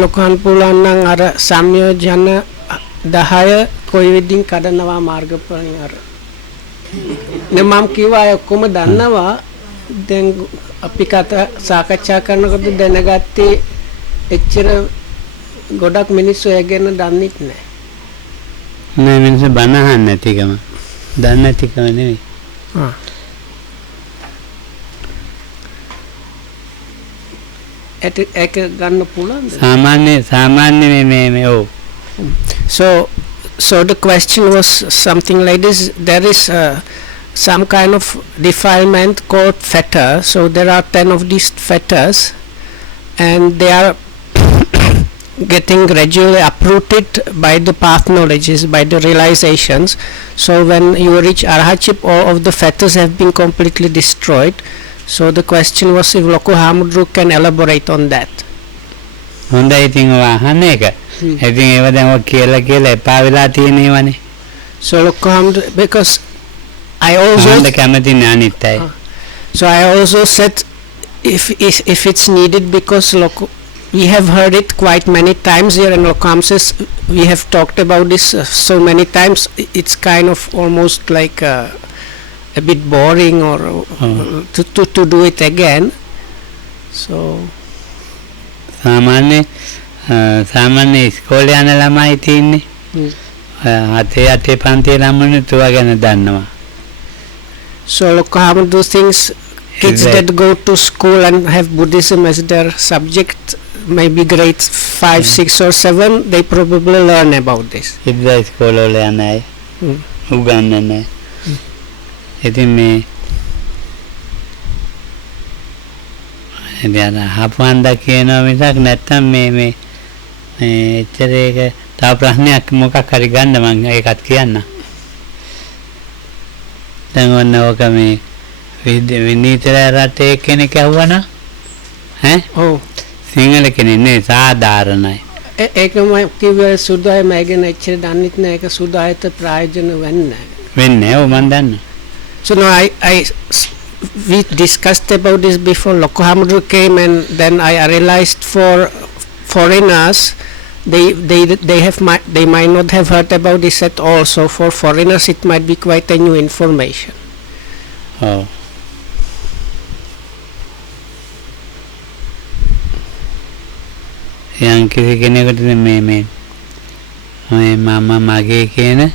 ලොකන් පුළුවන් නම් අර සංයෝජන 10 කොයි විදිහින් කඩනවා මාර්ගඵලයෙන් අර මම කිව්වා අය ඔක්කොම දන්නවා දැන් අපි සාකච්ඡා කරනකොට දැනගත්තේ එච්චර ගොඩක් මිනිස්සු ඒ ගැන දන්නේ නැහැ. නෑ මිනිස්සු බන අහන්නේ නැතිකම. දන්නේ නැතිකම නෙවෙයි. ඒක ගන්න පුළුවන්ද? සාමාන්‍ය මේ ඔව්. So the question was something like this. There is some kind of defilement called fetter. So there are 10 of these fetters, and they are getting gradually uprooted by the path knowledges, by the realizations. So when you reach arhatship, all of the fetters have been completely destroyed. So the question was if Loko Hamudru can elaborate on that. හොඳයි ඉතින් ඔය අහන්නේ එක. ඉතින් ඒව දැන් ඔය කියලා එපා වෙලා තියෙනේවනේ. So Loko Hamudru, because I also so I also said if it's needed, because Loko, we have heard it quite many times here, and Lokam says we have talked about this so many times, it's kind of almost like a bit boring or to do it again. So සාමාන්‍ය ඉස්කෝලේ යන ළමයි තින්නේ. අතේ පන්තියේ ළමයිනේ තුවා ගැන දන්නවා. So Lokam do things, kids that go to school and have Buddhism as their subject, maybe grade 5, 6 or 7, they probably learn about this. ඉබ්බා ඉස්කෝල වල යන අය උගන්වන්නේ. ඉතින් මේ එදින හපුවන්ද කියනවා මිසක් නැත්තම් මේ එච්චර ඒක තව ප්‍රශ්නයක් මොකක් හරි ගන්න මම ඒකත් කියන්න. දැන් ඔන්න ඔක මේ විනීතර රටේ කෙනෙක් ඇහුවනා ඔව් සිංහල කෙනෙක් නේ සාධාරණයි. ඒකම කිව්වේ සුදාය මම ගැන එච්චර දන්නෙත් නෑ. ඒක සුදායට ප්‍රයෝජන වෙන්නේ ඔව් මම දන්නවා. So no, we discussed about this before Loko Hamudru came, and then I realized for foreigners they might not have heard about this at all. So for foreigners it might be quite a new information. Oh. යම් කිසි කෙනෙකුට මේ මම මගේ කියන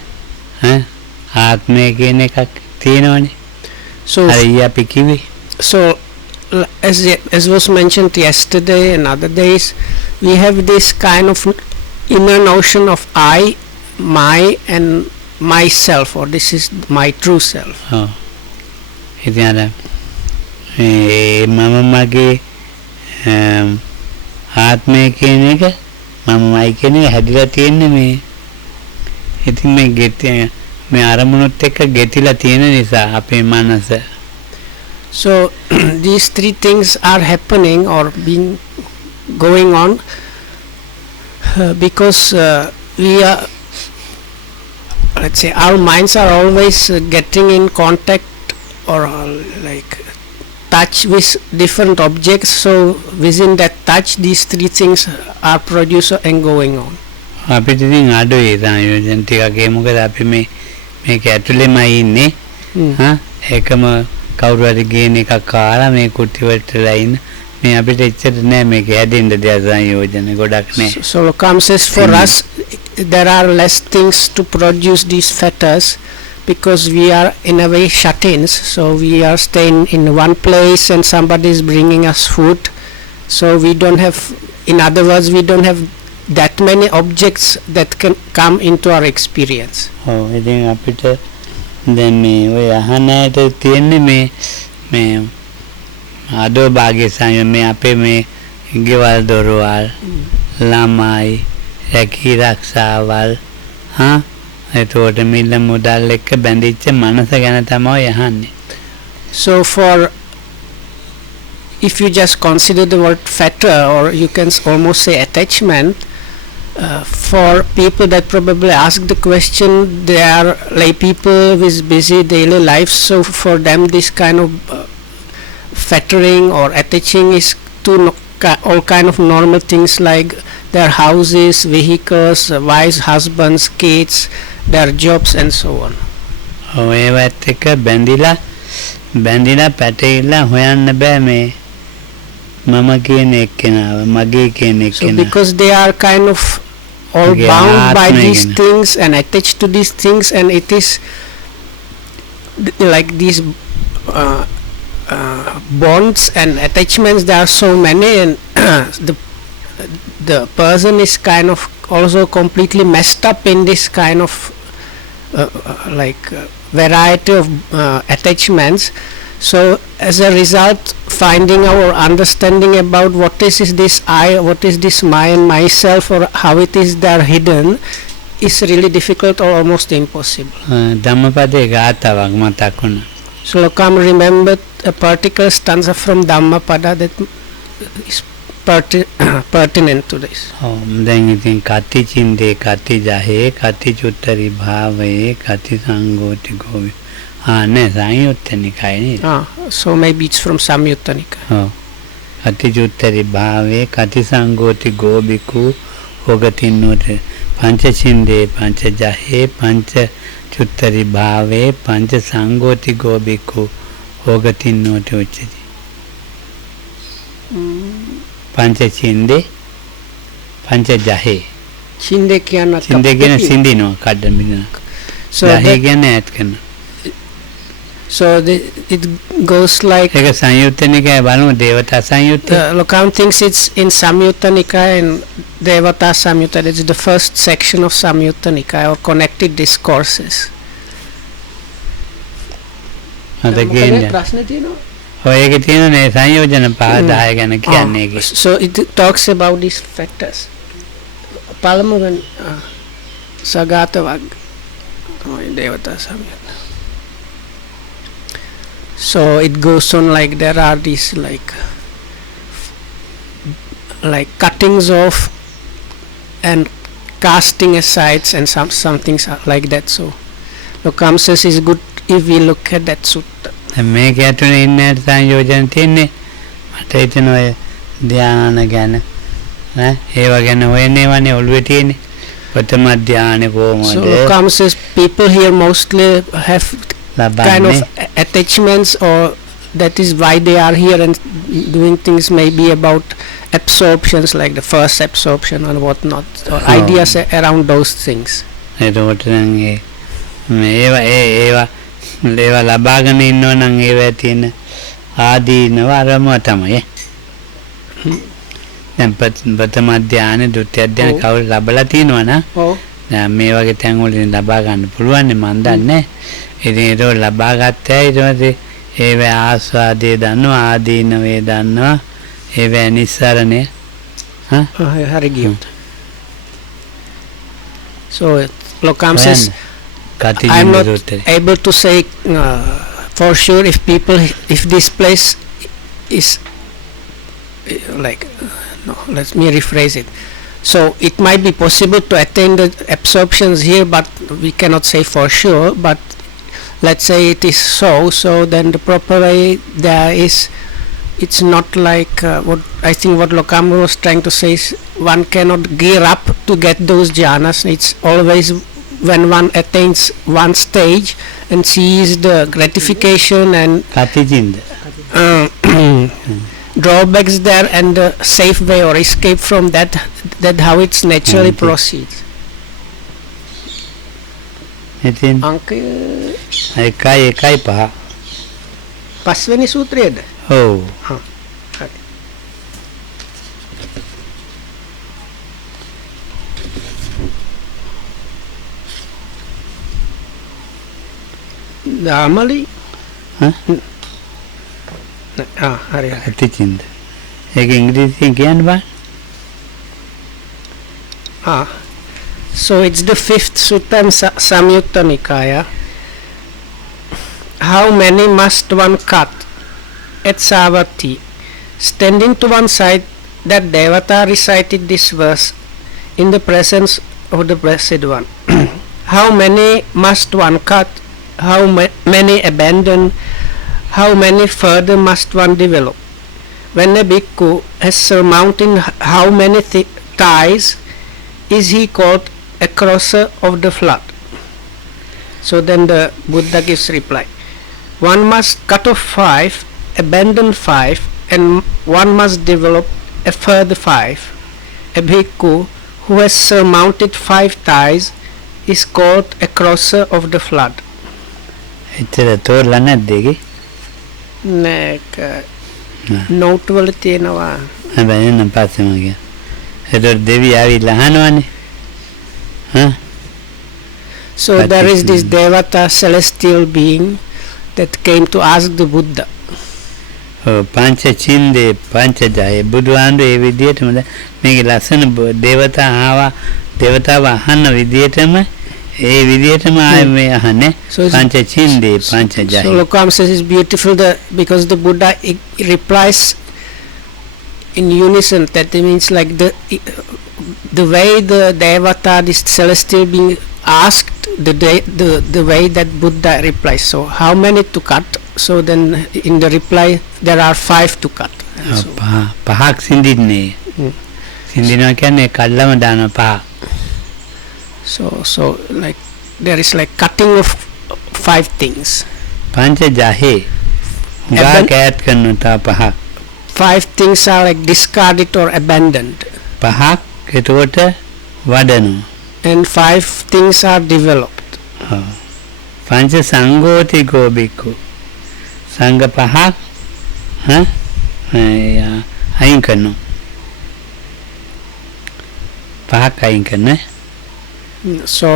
ආත්මය කියන එකක් තියෙනවනේ. So අපි කිව්වේ. So as was mentioned yesterday and other days, we have this kind of inner notion of I, my, and myself, or this is my true self. ඉතින් අර මම මගේ ආත්මය කියන එක මමයි කියන එක හැදිලා තියෙන්නේ මේ. ඉතින් මේ අරමුණුත් එක්ක ගෙතිලා තියෙන නිසා අපේ මනස. So these three things are happening or being going on because we are, let's say, our minds are always getting in contact or like touch with different objects. So within that touch, these three things are produced and going on. අපිට ඉතින් අඩුයි සංයෝජන ටිකක් ඒ මොකද අපි මේක ඇතුළේමයි ඉන්නේ. ඒකම කවුරු හරි ගේන එකක් කාලා මේ කුටි වලටලා ඉන්න මේ අපිට එච්චර නෑ මේක හැදෙන්න දෙයක් සංයෝජන ගොඩක් නෑ. So Lokam says for us there are less things to produce these fetters because we are in a way shut-ins. So we are staying in one place and somebody is bringing us food. So we don't have, in other words, we don't have that many objects that can come into our experience. ඉතින් අපිට දැන් මේ ඔය අහන්නට තියෙන්නේ මේ ආදෝ භාගයේ සංයම මේ අපේ මේ ගෙවල් දොරවල් ළමයි රැකී රක්ෂාවල් එතකොට මිල මුදල් එක්ක බැඳිච්ච මනස ගැන තමයි අහන්නේ. So for if you just consider the word fetter, or you can almost say attachment, for people that probably ask the question, they are lay people with busy daily lives, so for them this kind of fettering or attaching is too all kind of normal things like their houses, vehicles, wives, husbands, kids, their jobs and so on. ඒවත් එක බැඳිලා පැටලිලා හොයන්න බෑ මේ මම කියන එක්කෙනාව මගේ කියන So එක්කෙනා. because they are kind of all Okay, bound by ආත්මය these ගැන. things and attached to these things, and it is like these bonds and attachments, there are so many, and the person is kind of also completely messed up in this kind of variety of attachments. So as a result, finding our understanding about what is this I, what is this my and myself, or how it is there hidden, is really difficult or almost impossible. ධම්මපදයේ ගාථාවක් මතක් වුණා. So Lokam remembered a particular stanza from Dhammapada that is pertinent to this. දැන් ඉතින් කති චින්දේ කති ජහේ කති චුත්තරි භාවයේ කති සංගෝති ගෝවි. නේ සංයුත්තනිකයි නේද? So maybe it's from Samyutta Nikaya. කති චුත්තරි භාවයේ කති සංගෝති ගෝබිකු හොගතින්නෝත පංච චින්දේ පංච ජහේ පංච චුත්තරි භාවයේ පංච සංගෝති ගෝබිකු හොගතින්නෝත උච්චති. පංච චින්දේ පංච ජහේ Chinde කියන සින්දිනවා කඩ මිදන. So ජහේ කියන්නේ ඈත් කරන. So it goes like ඒක සංයුත්ත නිකාය බලමු දේවතා සංයුත්ත. Lokam thinks it's in Samyutta Nikaya and Devata Samyutta. It's the first section of Samyutta Nikaya, or connected discourses. අද කියන්නේ ප්‍රශ්න තියෙනවා? ඔය ඒකේ තියෙනනේ සංයෝජන 5-10 ගැන කියන්නේ ඒකේ. So it talks about these factors. පළමුවෙන් සගත වග්ග තමයි Devata Samyutta. So it goes on like there are these like cuttings off and casting aside and some things are like that. So Lokam says it's good if we look at that sutta. මේක ඇතුලේ ඉන්න සංයෝජන තියෙන්නේ මට හිතෙනවා ඔය ධානය ගැන ඒව ගැන හොයන්නේවනේ ඔළුවේ තියෙන්නේ ප්‍රථම ධානය කොහොමද? So Lokam says people here mostly have kind of attachments, or that is why they are here and doing things maybe about absorptions like the first absorption or whatnot, or ideas around those things. එතකොට නම් ඒවා ලබාගෙන ඉන්නවා නම් ඒවා තියෙන ආදීනව අරම තමයි. දැන් ප්‍රථම ධානය ද්විතිය ධානය කවුරු ලබලා තිනවනම් දැන් මේ වගේ තැන් වලින් ලබා ගන්න පුළුවන් නේ මන් දන්නේ. ඉතින් ඒක ලබා ගත්තා ඊට පස්සේ ඒව ආස්වාදයේ දන්නවා ආදීනවේ දන්නවා ඒව නිස්සරණය හරි ගියොත්. So Lokam says I'm not able to say for sure if this place is like let me rephrase it. So it might be possible to attain the absorptions here, but we cannot say for sure. But let's say it is so then the proper way there is, it's not like what I think what Lokam was trying to say is one cannot gear up to get those jhanas. It's always when one attains one stage and sees the gratification and drawbacks there and the safe way or escape from that how it naturally proceeds. අංක 1.5 පස්වෙනි සූත්‍රයේද? ඔව්. හරි. දාමලි හරි අතිචින්ද ඒක ඉංග්‍රීසියෙන් කියන්න බෑ. So it's the fifth sutta in Samyutta Nikaya. How many must one cut? At Savatthi, standing to one side, that Devata recited this verse in the presence of the Blessed One. How many must one cut? How many abandon? How many further must one develop? when a bhikkhu has surmounted how many ties is he called a crosser of the flood? So then the Buddha gives reply. One must cut off 5, abandon 5, and one must develop a further 5. A bhikkhu who has surmounted 5 ties is called a crosser of the flood. එච්චර තෝරලා නැද්ද ඒකේ? නේක note වල තියෙනවා. හැබැයි එන්න පස්සෙම ගියා. එතකොට දෙවි ආවිලා අහනවනේ. හා? So there is this Devata celestial being that came to ask the Buddha. පංච චින්දේ පංචජය බුදුහාමුදුරේ ඒ විදිහටම මේකේ ලස්සන දේවතාව අහන්න විදිහටම ඒ විදිහටම ආයේ මේ අහන්නේ පංච චින්දේ පංචජය. So Lokam says it's beautiful because the Buddha replies in unison. That means like the way the Devata, this celestial being, asked the way that Buddha replies. So how many to cut? So then in the reply there are 5 to cut. පහක් සින්දින්නේ. සින්දිනවා කියන්නේ කල්ලම දාන පහ. So like there is like cutting of 5 things. පංච ජහේ ගා කෑත් කරන තා පහක්. 5 things are like discarded or abandoned. පහක් එතකොට වඩනවා. And 5 things are developed. පංච සංඝෝතිකෝ බික්ඛු සංඝ පහක් අයින් කරනවා. පහක් අයින් කරන. So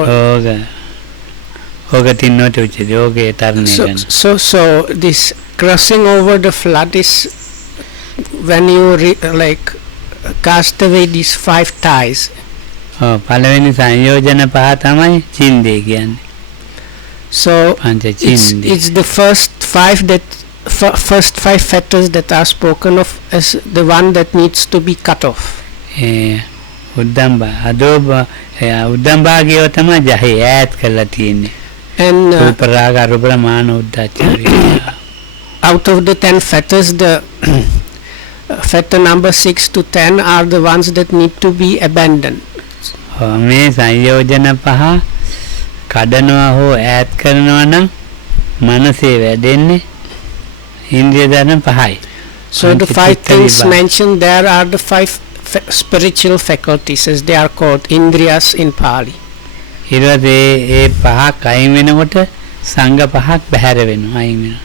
this crossing over the flood is when you like cast away these 5 ties. පළවෙනි සංයෝජන පහ තමයි චින්දේ කියන්නේ. So it's the first 5 fetters that are spoken of as the one that needs to be cut off. උද්දම්බාගියෝ තමයි ජහේ ඈත් කරලා තියෙන්නේ. And රූපරාග අරුබ්‍රමාන උද්දච්චාරය. Out of the 10 fetters, the fetter number 6 to 10 are the ones that need to be abandoned. මේ සංයෝජන පහ කඩනවා හෝ ඈත් කරනවා නම් මනසේ වැඩෙන්නේ ඉන්ද්‍රිය ධර්ම පහයි. So the 5 things mentioned there are the 5 spiritual faculties, as they are called, indriyas in Pali. ඊළඟට ඒ පහක් අයින් වෙනකොට සංඝ පහක් බැහැර වෙනවා අයින් වෙනවා.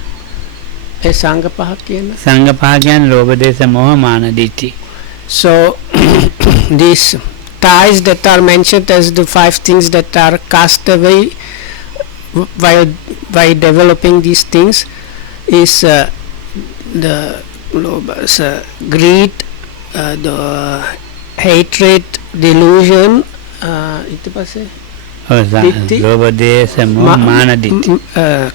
ඒ සංඝ පහක් කියන්නේ? සංඝ පහ කියන්නේ ලෝභ දේශ මොහ මාන දිට්ඨි. So these ties that are mentioned as the 5 things that are cast away while developing these things is the greed, the hatred, delusion,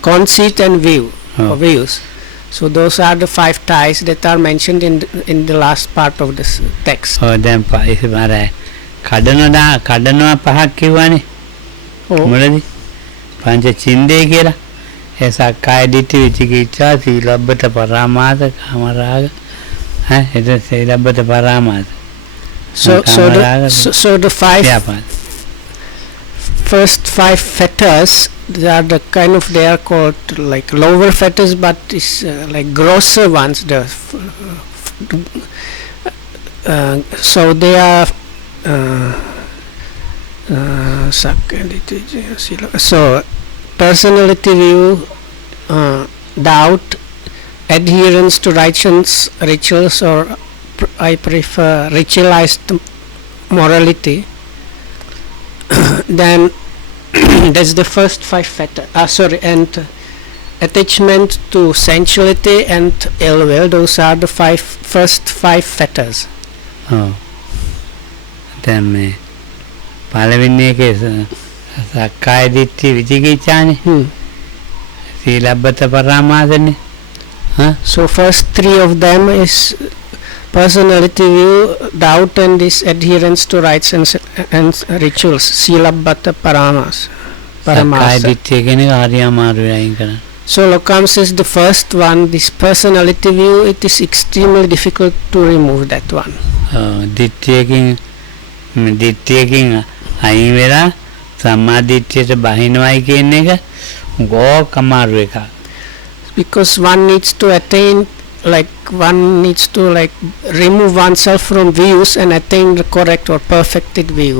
conceit and views. So those are the 5 ties that are mentioned in the last part of this text. කඩනවා පහක් කිව්වනේ. මොකද? පංච චින්දේ කියලා. ඒ සක්කාය දිට්ඨි විචිකිච්ඡා සීලබ්බත පරාමාස කාමරාග. එතන සීලබ්බත පරාමාස. So the 5 first 5 fetters, they are the kind of, they are called like lower fetters, but it's like grosser ones. So they are so personality view, doubt, adherence to righteous rituals, or I prefer ritualized morality. Then that's the first 5 fetters. And attachment to sensuality and ill will, those are the first 5 fetters. දැන් මේ පළවෙනි එකේ සක්කාය දිට්ඨි විචිකිච්ඡානේ. සීලබ්බත පරාමාසනේ. So first 3 of them is personality view, doubt, and this adherence to rites and rituals. Silabbata paramasa. සක්කාය දිට්ඨිය කියන එක හරියම අමාරුයි අයින් කරන්න. So Lokam says the first one, this personality view, it is extremely difficult to remove that one. දිට්ඨියකින් අයින් වෙලා සම්මා දිට්ඨියට බහිනවයි කියන එක ගෝක අමාරු එකක්. Because one needs to attain, like one needs to like remove oneself from views and attain the correct or perfected view.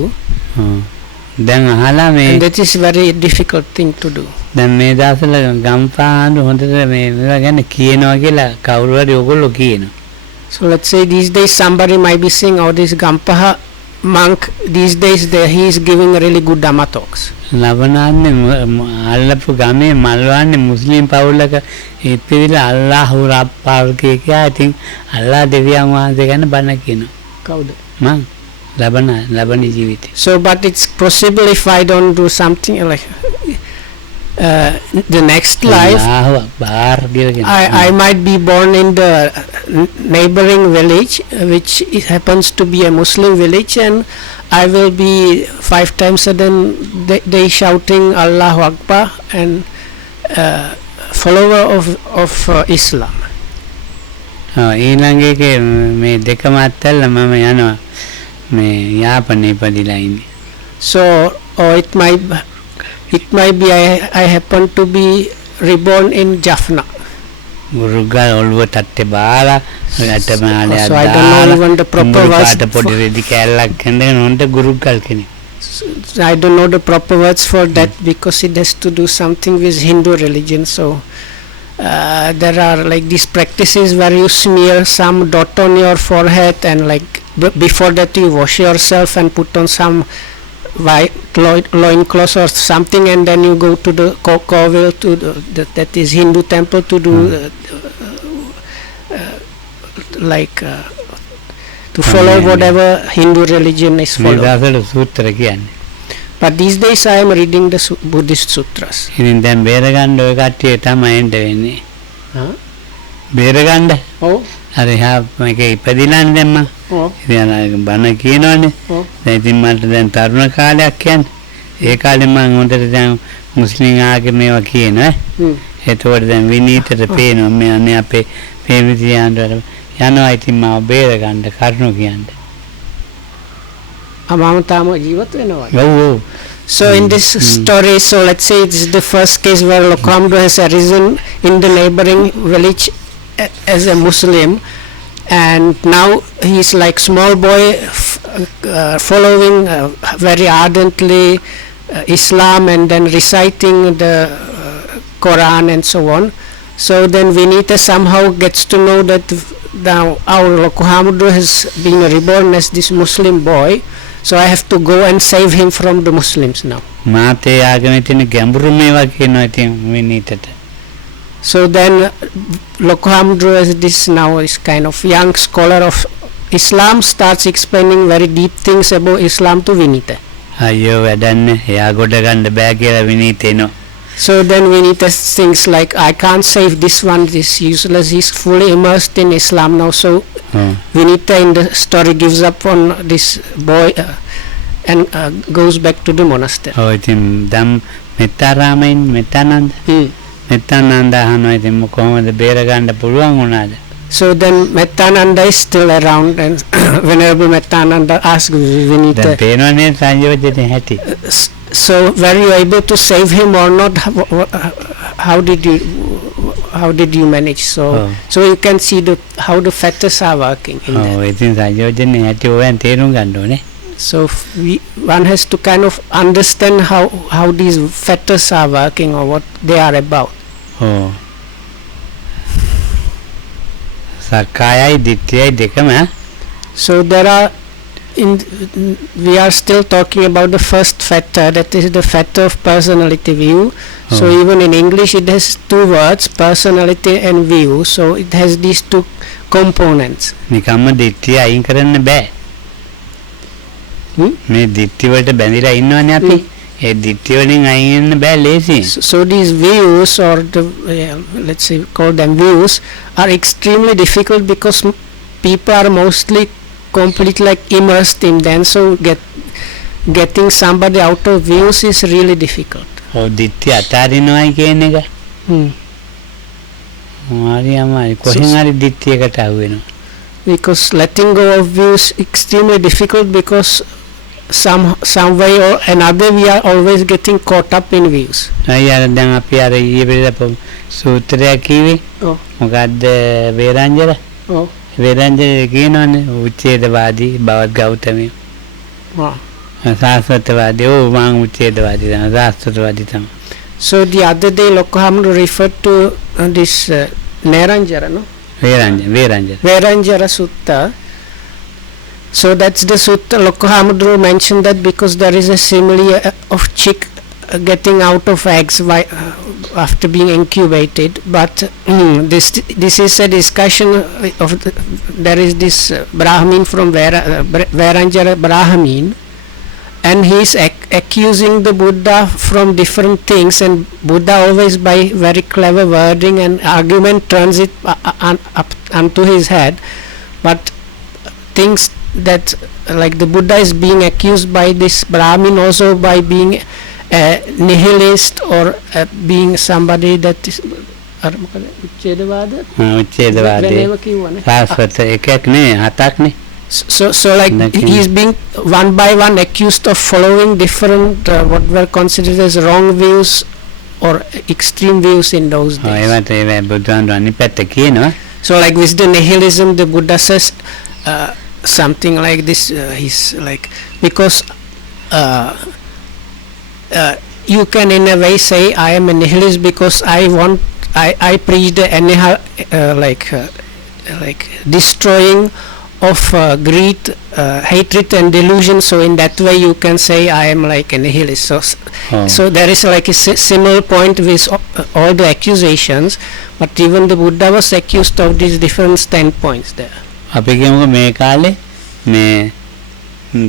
දැන් අහලා මේ And that is very difficult thing to do. දැන් මේ දවස්වල ගම්පාහඳු හොඳට මේවා ගැන කියනවා කියලා කවුරු හරි ඔයගොල්ලෝ කියනවා. So let's say these days somebody might be saying, oh, this Gampaha monk, these days he is giving really good Dhamma talks. ලබනාන්නේ අල්ලපු ගමේ මල්වන්නේ මුස්ලිම් පවුලක ඉපිරිලා අල්ලාහ් රබ්බාර් කියා ඉතින් අල්ලාහ් දෙවියන් වහන්සේ ගැන බණ කියනවා. කවුද? මං ලබන ජීවිතේ. So but it's possible if I don't do something like the next life, I might be born in the neighboring village, which happens to be a Muslim village, and I will be 5 times a day shouting Allahu Akbar and follower of Islam. ඊළඟ එකේ මේ දෙකම අත්හැරලා මම යනවා මේ යාපනයේ ඉපදිලා ඉන්නේ. So or it might be I happen to be reborn in Jaffna. ගුරුගල් ඔළුව තට්ටේ බාලා රටමාලයක් So I don't know even the proper words. පොඩි රෙදි කැල්ලක් හඳගෙන උන්ට ගුරුගල් කෙනෙක්. I don't know the proper words for that because it has to do something with Hindu religion. So there are like these practices where you smear some dot on your forehead and like before that you wash yourself and put on some white loin cloth or something, and then you go to the Kovil, to that is Hindu temple, to do to follow whatever Hindu religion is following. But these days I am reading the Buddhist sutras. ඉතින් දැන් බේරගන්න ඔය කට්ටිය තමයි එන්න වෙන්නේ. බේරගන්න. ඔව්. අර එහා මේකේ ඉපදිලානේ දැන් මම. ඔව්. ඉතින් බණ කියනවනේ. ඔව්. දැන් ඉතින් මට දැන් තරුණ කාලයක් කියන්නේ. ඒ කාලේ මම හොඳට දැන් මුස්ලිම් ආගමේවා කියනවා. එතකොට දැන් විනීතට පේනවා මේ අනේ අපේ පේවිදියන්ට යනවා ඉතින් මාව බේරගන්න කරුණු කියන්නේ. මම තාම ජීවත් වෙනවා. ඔව්. So in this story, so let's say this is the first case where Lokamdo has arisen in the neighboring village as a Muslim, and now he is like small boy following very ardently Islam and then reciting the Quran and so on. So then Vinita somehow gets to know that now our Lokamdo has been reborn as this Muslim boy. So I have to go and save him from the Muslims now. මාතේ ආගමේ තියෙන ගැඹුරු මේවා කියනවා ඉතින් විනීතට. So then Lokamdo, as this now is kind of young scholar of Islam, starts explaining very deep things about Islam to Vinita. අයියෝ වැඩන්නේ එයා ගොඩ ගන්න බෑ කියලා විනීතේනෝ. So then Vinita thinks like, I can't save this one, this useless, he's fully immersed in Islam now. So Vinita in the story gives up on this boy and goes back to the monastery. ඔව් ඉතින් දැන් මෙත්තාරාමයෙන් මෙත්තානන්ද අහනවා ඉතින් කොහොමද බේරගන්න පුළුවන් වුණාද? So then Mettananda is still around, and Venerable Mettananda asks Vinita, දැන් පේනවනේ සංයෝජනේ හැටි. So were you able to save him or not? How did you manage? So you can see how the factors are working in that. ඉතින් සංයෝජනේ හැටි ඔයන් තේරුම් ගන්න ඕනේ. So one has to kind of understand how these factors are working or what they are about. සක්කායයි දිට්ඨියයි දෙකම. So there are we are still talking about the first factor, that is the factor of personality view. So even in English it has two words, personality and view. So it has these two components. නිකම්ම දිට්ඨිය අයින් කරන්න බෑ. මේ දිට්ඨිය වලට බැඳිලා ඉන්නවනේ අපි. ඒ දිට්ඨිය වලින් අයින් වෙන්න බෑ ලේසියෙන්. So these views, or let's say call them views, are extremely difficult because people are mostly completely like immersed in them. So getting somebody out of views is really difficult. දිට්ඨිය අතාරිනවයි කියන එක. මාරි අමාරි කොහෙන් හරි දිත්‍යයකට අහු වෙනවා. Because letting go of views extremely difficult because some way or another we are always getting caught up in views. අයියාර දැන් අපි අර ඊයේ පෙරේද සූත්‍රය කිව්වේ. ඔව්. මොකද්ද වේරංජන? ඔව්. වේරංජන කියනවනේ උච්ඡේදවාදී බවත් ගෞතමී. Ah. සාස්වතවාදී මම උච්ඡේදවාදී තමයි සාස්වතවාදී තමයි. So the other day Lokhamdu referred to this Neranjara, no? Veranjara Sutta. So that's the Sutta Lokhamdu mentioned that because there is a simile of chick getting out of eggs after being incubated, but this is a discussion of there is this Brahmin from Veranjara Brahmin, and he is accusing the Buddha from different things, and Buddha always by very clever wording and argument turns it up onto his head, but things that like the Buddha is being accused by this Brahmin also by being a nihilist or being somebody that is So like he is being one by one accused of following different what were considered as wrong views or extreme views in those days. So like with the nihilism, the Buddha says something like this. He's like, because you can in a way say I am a nihilist because I preach the like destroying of greed, hatred and delusion. So in that way you can say I am like a nihilist. So there is like a similar point with all the accusations, but even the Buddha was accused of these different standpoints there. අපි කියමුකෝ මේ කාලේ මේ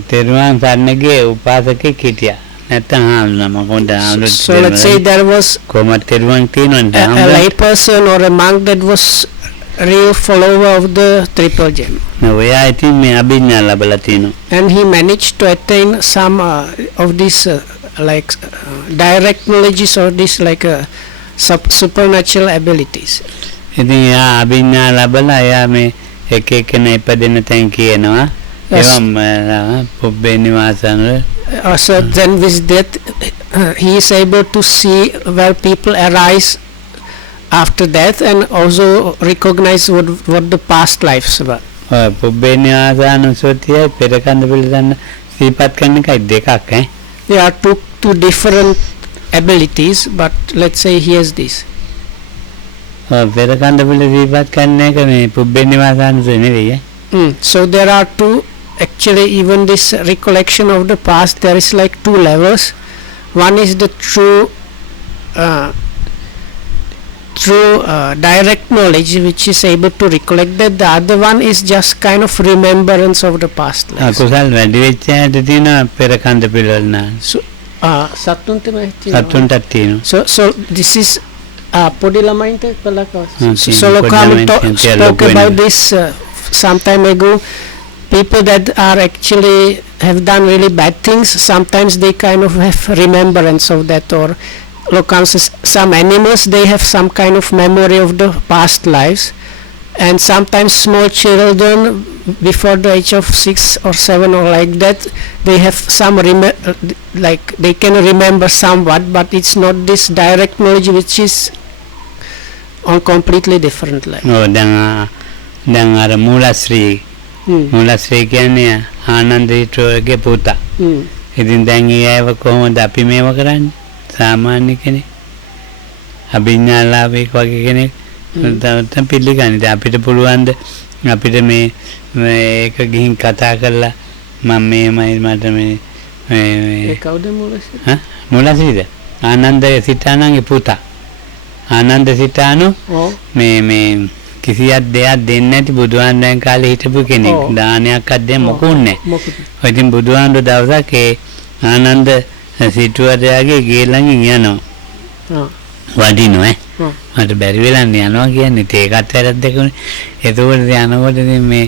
තෙරුවන් සරණගේ උපාසකෙක් හිටියා. නැත්තම් ආනම කොණ්ඩ ආනොත් So let's say there was කොහමද තෙරුවන් තියෙනවනේ a lay person or a monk that was real follower of the Triple Gem. ඔයා ඉතින් මේ අභිඥා ලැබලා තිනවා. And he managed to attain some of these like direct knowledges or this like supernatural abilities. ඉතින් යා අභිඥා ලැබලා යා මේ එක එකන ඉපදෙන තැන් කියනවා. එවම් පුබ්බේ නිවාසන. So then with that he is able to see where people arise after death and also recognize what the past lives were. පුබ්බේ නිවාසන සෝතිය පෙරකන්ද පිළිදන්න සිහිපත් කරන එකයි දෙකක් ඈ. There are two different abilities, but let's say he has this. පෙරකන්ද පිළ සිහිපත් කරන එක මේ පුබ්බේ නිවාසන නෙවෙයි ඈ. So there are two, actually even this recollection of the past, there is like two levels. One is the true direct knowledge which is able to recollect that. The other one is just kind of remembrance of the past lives. කුසල් වැඩි වෙච්ච හැටි තියෙන පෙරකන්ද පිළවල නා. So සතුන්ටම සතුන්ටත් තියෙනවා. So this is පොඩි ළමයින්ට කළා. So Lokhamdu spoke about this some time ago. People that are actually have done really bad things, sometimes they kind of have remembrance of that, or Lokhamdu says some animals, they have some kind of memory of the past lives, and sometimes small children before the age of 6 or 7 or like that, they have some like they can remember somewhat, but it's not this direct knowledge which is on completely different level. දැන් අර මූලශ්‍රී කියන්නේ ආනන්දීටෝගේ පුතා. ඉතින් දැන් ඒව කොහොමද අපි මේව කරන්නේ? සාමාන්‍ය කෙනෙක් අභිඥාලාභයක් වගේ කෙනෙක් තම පිළිගන්නේ. අපිට පුළුවන්ද අපිට මේක ගිහින් කතා කරලා මම මේමයි මට මේ කවුද මූලශ්‍රී? මූලශ්‍රීද? ආනන්ද සිතානන්ගේ පුතා. ආනන්ද සිතානෝ මේ කිසියක් දෙයක් දෙන්නේ නැති බුදුහාමුදුරන් කාලේ හිටපු කෙනෙක්. දානයක්වත් දෙන්න මොකුත් නැහැ. ඔය ඉතින් බුදුහාමුදුර දවසක් ඒ ආනන්ද සිටුවරයාගේ ගේ ළඟින් යනවා. වඩිනවා මට බැරි වෙලා යනවා කියන්නේ ඒකත් වැරද්දකුනේ. එතකොට යනකොට ඉතින් මේ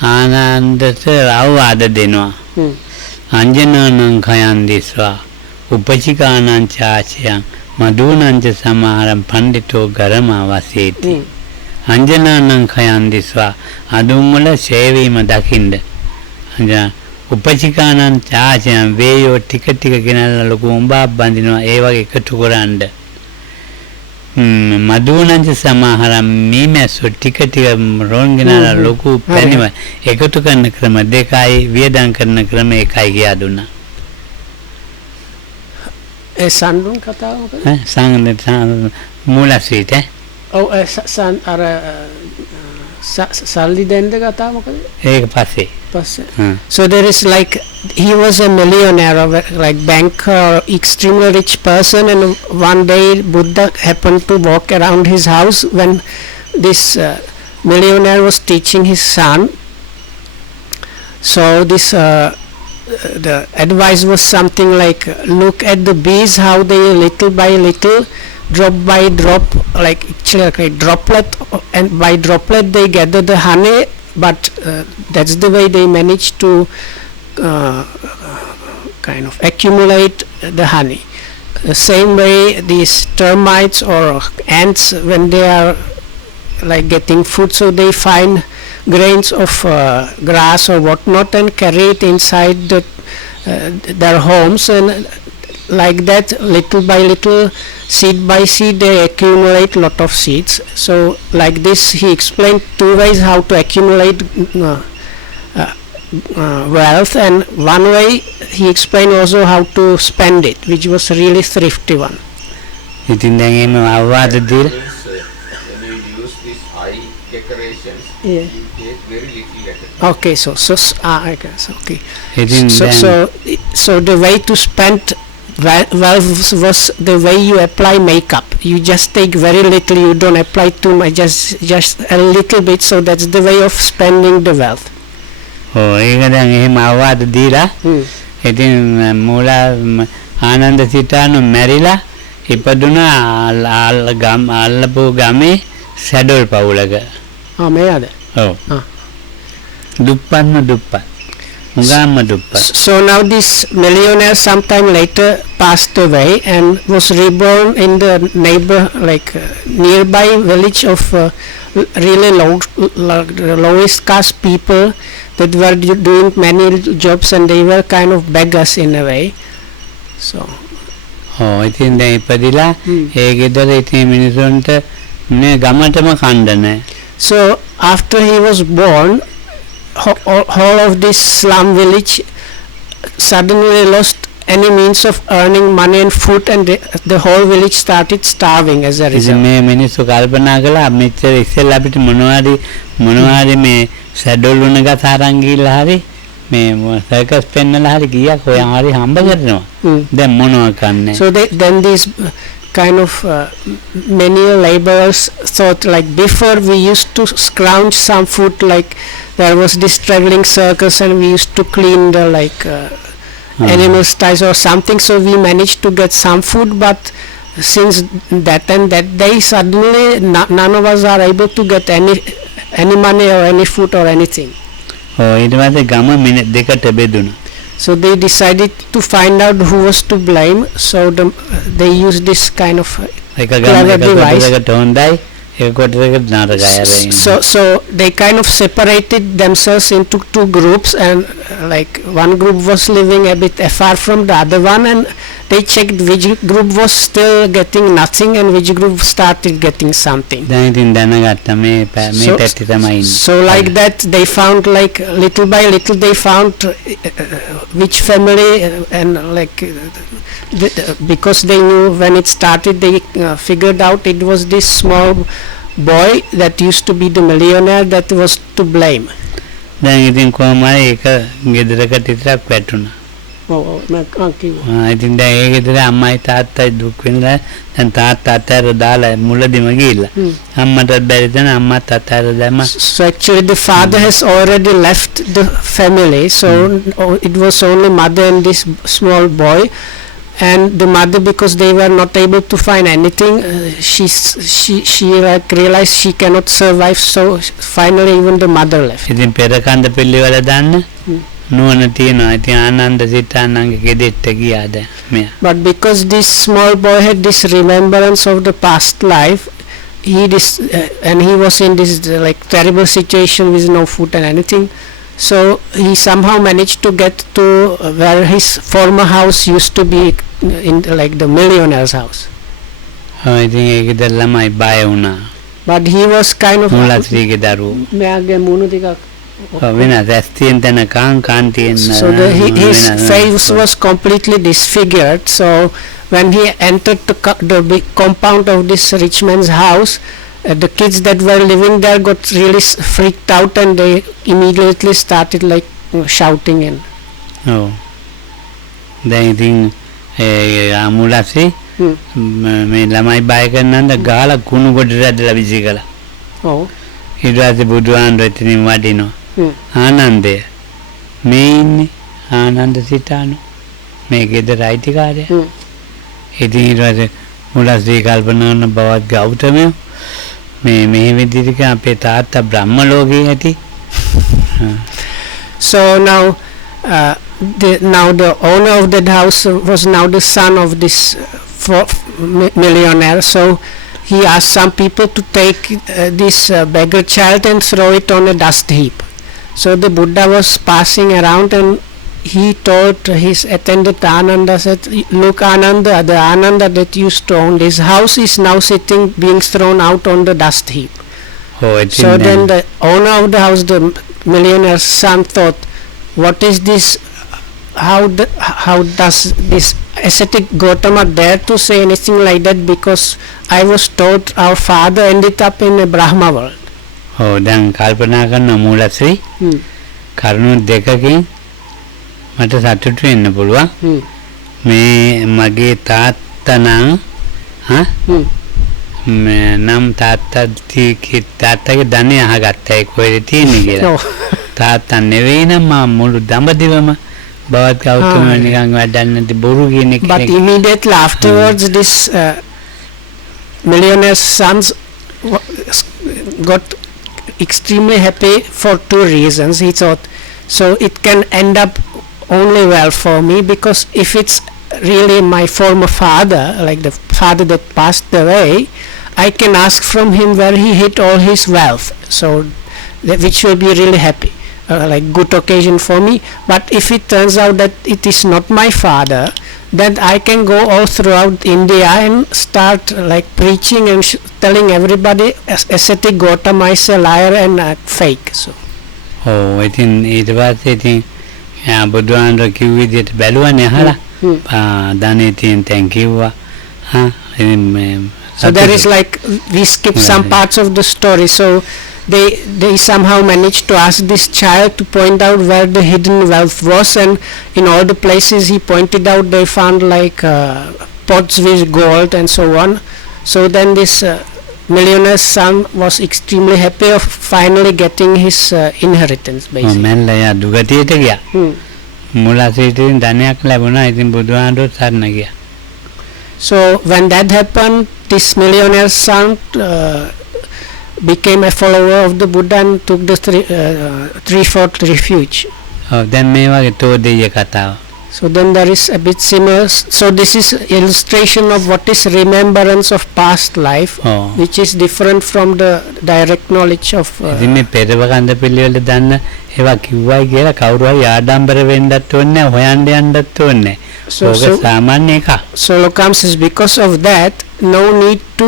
ආනන්දට අවවාද දෙනවා. අංජනනං khයන් දිස්වා උපචිකානං චාචයන් මදුනං ච සමහරම් පණ්ඩිතෝ ගරමා වසේති. අංජනානං khයන් දිස්වා අඳුම් වල සේවීම දකින්න උපචිකානං චාචයන් වේයෝ ටික ටික ගෙනල්ලා ලොකු උඹක් බඳිනවා ඒ වගේ එකතු කරන්න මදුනංජ සමාහරම් මීමැස්සෝ ටික ටික රෝන් ගෙනල්ලා ලොකු පැණිව එකතු කරන ක්‍රම දෙකයි වියදම් කරන ක්‍රම එකයි කියා දුන්නා ඒ සම්රුන් කතාව මොකද මූලස්වීත ඔව් සන් අර සල්ලි දෙන්න කතාව මොකද ඒක පස්සේ so there is like he was a millionaire or like banker or extremely rich person and one day Buddha happened to walk around his house when this millionaire was teaching his son so this the advice was something like look at the bees how they little by little drop by drop like actually like a droplet and by droplet they gather the honey but that's the way they manage to kind of accumulate the honey the same way these termites or ants when they are like getting food so they find grains of grass or whatnot and carry it inside their homes and like that little by little seed by seed they accumulate lot of seeds so like this he explained two ways how to accumulate wealth and one way he explained also how to spend it which was really thrifty one ඉතින් දැන් එහෙම අවවාද දීලා when you use these eye decorations yeah you take very little at a time. okay so I guess okay ඉතින් so the way to spend wealth was the way you apply makeup you just take very little you don't apply too much just a little bit so that's the way of spending the wealth ඒක දැන් එහෙම අවවාද දීලා ඉතින් මූල ආනන්ද සිතානු මැරිලා ඉපදුනා අල්ලපු ගමේ සැඩොල් පවුලක මේ අද ඔව් දුප්පත්ම දුප්පත් මුගාම්ම දුප්පත් so now this millionaire sometime later passed away and was reborn in the neighbor like nearby village of really lowest caste people that were doing many jobs and they were kind of beggars in a way so ඉතින් දැන් ඉපදිලා ඒ ගෙදර ඉතින් මිනිසුන්ට මේ ගමටම කණ්ඩ නැහැ so after he was born whole of this slum village suddenly lost any means of earning money and food and the whole village started starving as a result මේ මිනිස්සු කල්පනා කළා මෙච්චර ඉස්සෙල්ලා අපිට මොනවාරි මේ සැඩොල් වුණ ගත අරන් ගිහලා හරි මේ සර්කස් පෙන්නලා හරි ගියා කොහේ හරි හම්බ කරනවා දැන් මොනවා කන්නේ so then these kind of many laborers thought like before we used to scrounge some food like there was this traveling circus and we used to clean the like animal ties or something so we managed to get some food but since that and that day suddenly none of us are able to get any money or any food or anything ඊට පස්සේ ගම මිනිත් දෙකට බෙදුණා so they decided to find out who was to blame so they used this kind of එක ගමකට හොඳයි ඒක කොටසකට නරකයි so they kind of separated themselves into two groups and like one group was living a bit far from the other one and they checked which group was still getting nothing and which group started getting something දැන් ඉතින් දැනගත්තා මේ පැත්තේ තමයි ඉන්නේ so like that they found like little by little they found which family and like because they knew when it started they figured out it was this small boy that used to be the millionaire that was to blame දැන් ඉතින් කොහමයි ඒක ගෙදරකට විතරක් වැටුණා ඉතින් දැන් ඒ ගෙදර අම්මයි තාත්තයි දුක් වෙනවා දැන් තාත්තා අතර දාලා මුලදිම ගිහිල්ලා අම්මටත් බැරි දැන් අම්මත් අතර දැම්ම so actually the father has already left the family so it was only mother and this small boy and the mother because they were not able to find anything she like realized she cannot survive so finally even the mother left ඉතින් පෙර කන්ද පිළිවෙල දාන්න නුවණ තියනවා ඉතින් ආනන්ද සිතානන්ගේ ගෙදෙට්ට ගියා දැන් මෙයා but because this small boy had this remembrance of the past life and he was in this like terrible situation with no food and anything. So he somehow managed to get to where his former house used to be, in like the millionaire's house. ඉතින් ඒකද ළමයි බය වුණා. But he was kind of මුලස්ත්‍රීගේ දරුවෝ. මෙයාගේ මුණු ටිකක් වෙනස් ඇස්තියෙන් තන කාන්තියෙන් so his face was completely disfigured. So when he entered the big compound of this rich man's house, the kids that were living there got really freaked out, and they immediately started like shouting and ඔව් දැන් ඉතින් මුලස්ත්‍රී මේ ළමයි බය කරනඳ ගාලා කුණු ගොඩට ඇදලා විසි කළා. oh ඊට පස්සේ බුදුහාමුදුරුවෝ එතනින් වඩිනවා. ආනන්දය මේ ඉන්නේ ආනන්ද සිතානෝ මේ ගෙදර අයිතිකාරයා. ඉතින් ඊට පස්සේ මුලස්ත්‍රී කල්පනා කරන බවත් ගෞතමයෝ මේ විදිහට අපේ තාත්තා බ්‍රහ්ම ලෝකේ ඇති. So now the owner of that house was now the son of this millionaire. So he asked some people to take this beggar child and throw it on a dust heap. So the Buddha was passing around, and he told his attendant Ananda, said, look Ananda, the Ananda that used to own this house is now being thrown out on the dust heap. So then the owner of the house, the millionaire's son, thought, what is this? How does this ascetic Gautama dare to say anything like that? Because I was told our father ended up in a Brahma world. දැන් කල්පනා කරන මූලශ්‍රී කරුණු දෙකකින් මට සතුටු වෙන්න පුළුවන්. මේ මගේ තාත්තා නම් තාත්තගේ ධනෙ අහගත්තා ඒ කොහෙද තියෙන්නේ කියලා. තාත්තා නෙවෙයි නම් මම මුළු දඹදිවම බවත් ගෞතම නිකන් වැඩක් නැති බොරු කියන එක. But immediately afterwards this millionaire's sons got extremely happy for two reasons. He thought, so it can end up only well for me, because if it's really my former father, like the father that passed away, I can ask from him where he hid all his wealth, so which will be really happy, like good occasion for me. But if it turns out that it is not my father, then I can go all throughout India and start like preaching and telling everybody ascetic Gautama is a liar and fake. So ඉතින් ඊට පස්සේ ඉතින් බුදුහාමුදුරුවෝ කිව්ව විදිහට බැලුවනේ අහලා ධනෙ තියෙන තැන් කිව්වා. So there is like we skip some parts of the story. So they somehow managed to ask this child to point out where the hidden wealth was, and in all the places he pointed out they found like pots with gold and so on. So then this millionaire's son was extremely happy of finally getting his inheritance basically. මැල්ලයා දුගතියට ගියා. මුලසිතින් ධනයක් ලැබුණා. ඉතින් බුදුහාමුදුරුවෝ සරණ ගියා. So when that happened, this millionaire's son became a follower of the Buddha and took the threefold refuge. දැන් මේ වගේ තෝදෙය කතාව. So then there is a bit similar. So this is illustration of what is remembrance of past life, which is different from the direct knowledge of. ඉතින් මේ පෙරව කන්ද පිළිවෙල දන්න ඒවා කිව්වයි කියලා කවුරු හරි ආඩම්බර වෙන්නත් ඕනේ නැහැ, හොයන්න යන්නත් ඕනේ නැහැ. So සාමාන්‍ය එකක්. So Lokam says because of that, no need to.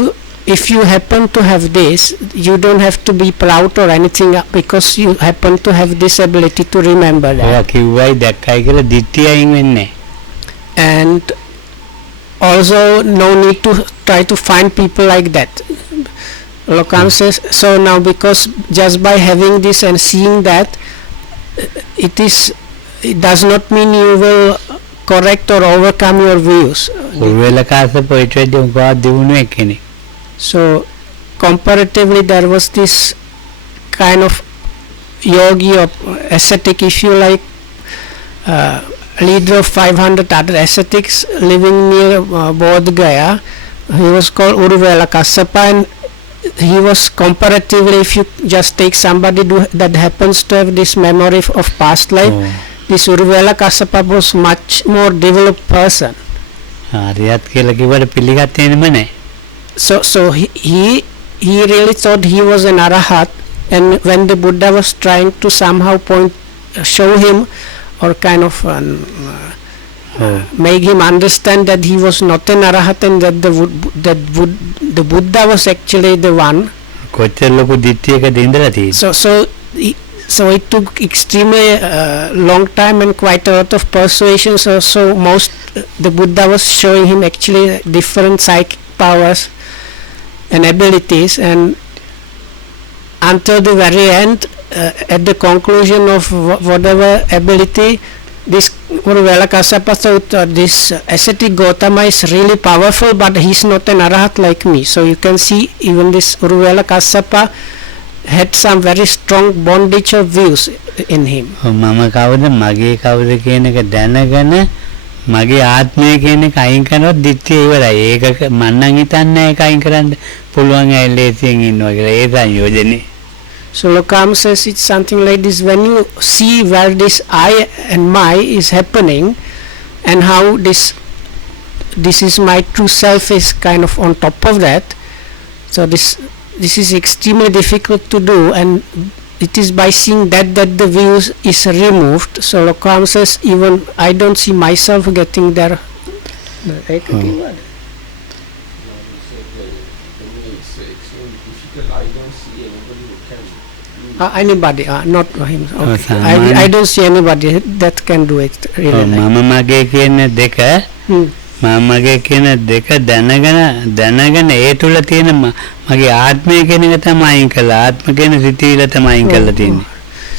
If you happen to have this, you don't have to be proud or anything, because you happen to have this ability to remember that. And also no need to try to find people like that. Lokam says, so now because just by having this and seeing that, it does not mean you will correct or overcome your views. So comparatively there was this kind of yogi or ascetic, if you like, leader of 500 other ascetics living near Bodh Gaya. He was called Uruvela Kassapa, and he was comparatively, if you just take somebody that happens to have this memory of past life, this Uruvela Kassapa was much more developed person. රියත් කියලා කිව්වට පිළිගත්තේ නෙමෙයි. So he he really thought he was an arahat, and when the Buddha was trying to somehow show him or kind of make him understand that he was not an arahat and that the Buddha was actually the one. කොච්චර ලොකු දිට්ඨියකද ඉඳලා තියෙන්නේ. So it took extremely long time and quite a lot of persuasion. So the Buddha was showing him actually different psychic powers and abilities, and until the very end, at the conclusion of whatever ability, this Uruvela Kassapa thought this ascetic Gautama is really powerful, but he's not an arahat like me. So you can see even this Uruvela Kassapa had some very strong bondage of views in him. මම කවුද මගේ කවුද කියන එක දැනගෙන මගේ ආත්මය කියන එක අයින් කරනොත් දිට්ඨිය ඉවරයි. ඒක මම නම් හිතන්නේ ඒක අයින් කරන්න පුළුවන් ඇලේසියෙන් ඉන්නවා කියලා. ඒ සංයෝජනේ. So Lokam says it's something like this: when you see where this I and my is happening, and how this is my true self is kind of on top of that. So this is extremely difficult to do, and it is by seeing that the views is removed. So Lokam says even I don't see myself getting there. It's extremely difficult. I don't see anybody who can. Anybody, not him. Okay. I don't see anybody that can do it. Really. මම මගේ කියන දෙක මමගේ කියන දෙක දැනගෙන ඒ තුල තියෙන මගේ ආත්මය කියන එක තමයි අයින් කළා. ආත්ම කියන සිතිවිල්ල තමයි අයින් කරලා තියෙන්නේ.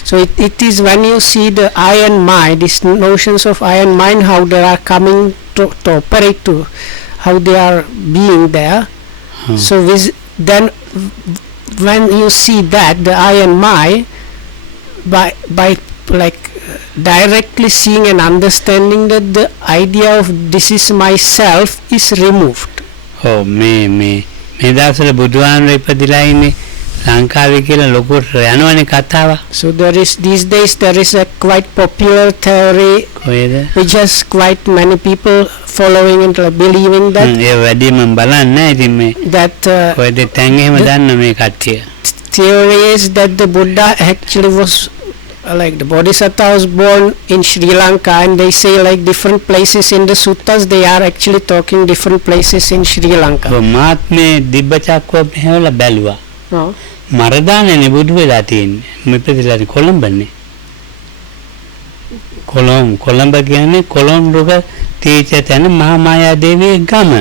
So it is when you see the I and my, these notions of I and mine, how they are coming to operate, to how they are being there. So then when you see that the I and my, by like directly seeing and understanding that the idea of this is myself is removed. මේ දවස්වල බුදුහාමුදුරුවෝ ඉපදිලා ඉන්නේ ලංකාවේ කියලා ලොකු යනවනේ කතාව. So these days there is a quite popular theory which has quite many people following and believing that. ඒ වැඩි මම බලන්නේ ඉතින් මේ that කොහෙද තැන් එහෙම දන්න මේ කට්ටිය. Theory is that the Buddha actually was like the Bodhisattva was born in Sri Lanka, and they say like different places in the suttas they are actually talking different places in Sri Lanka. මාත්මේ දිබ්බ චක්කුව මෙහෙवला බැලුවා. මරදානනේ බුදු වෙලා තියෙන්නේ. මෙපෙදලා කොළඹනේ. කොළඹ කියන්නේ කොළඹ රුග තීච තැන මහා මායා දේවියේ ගම.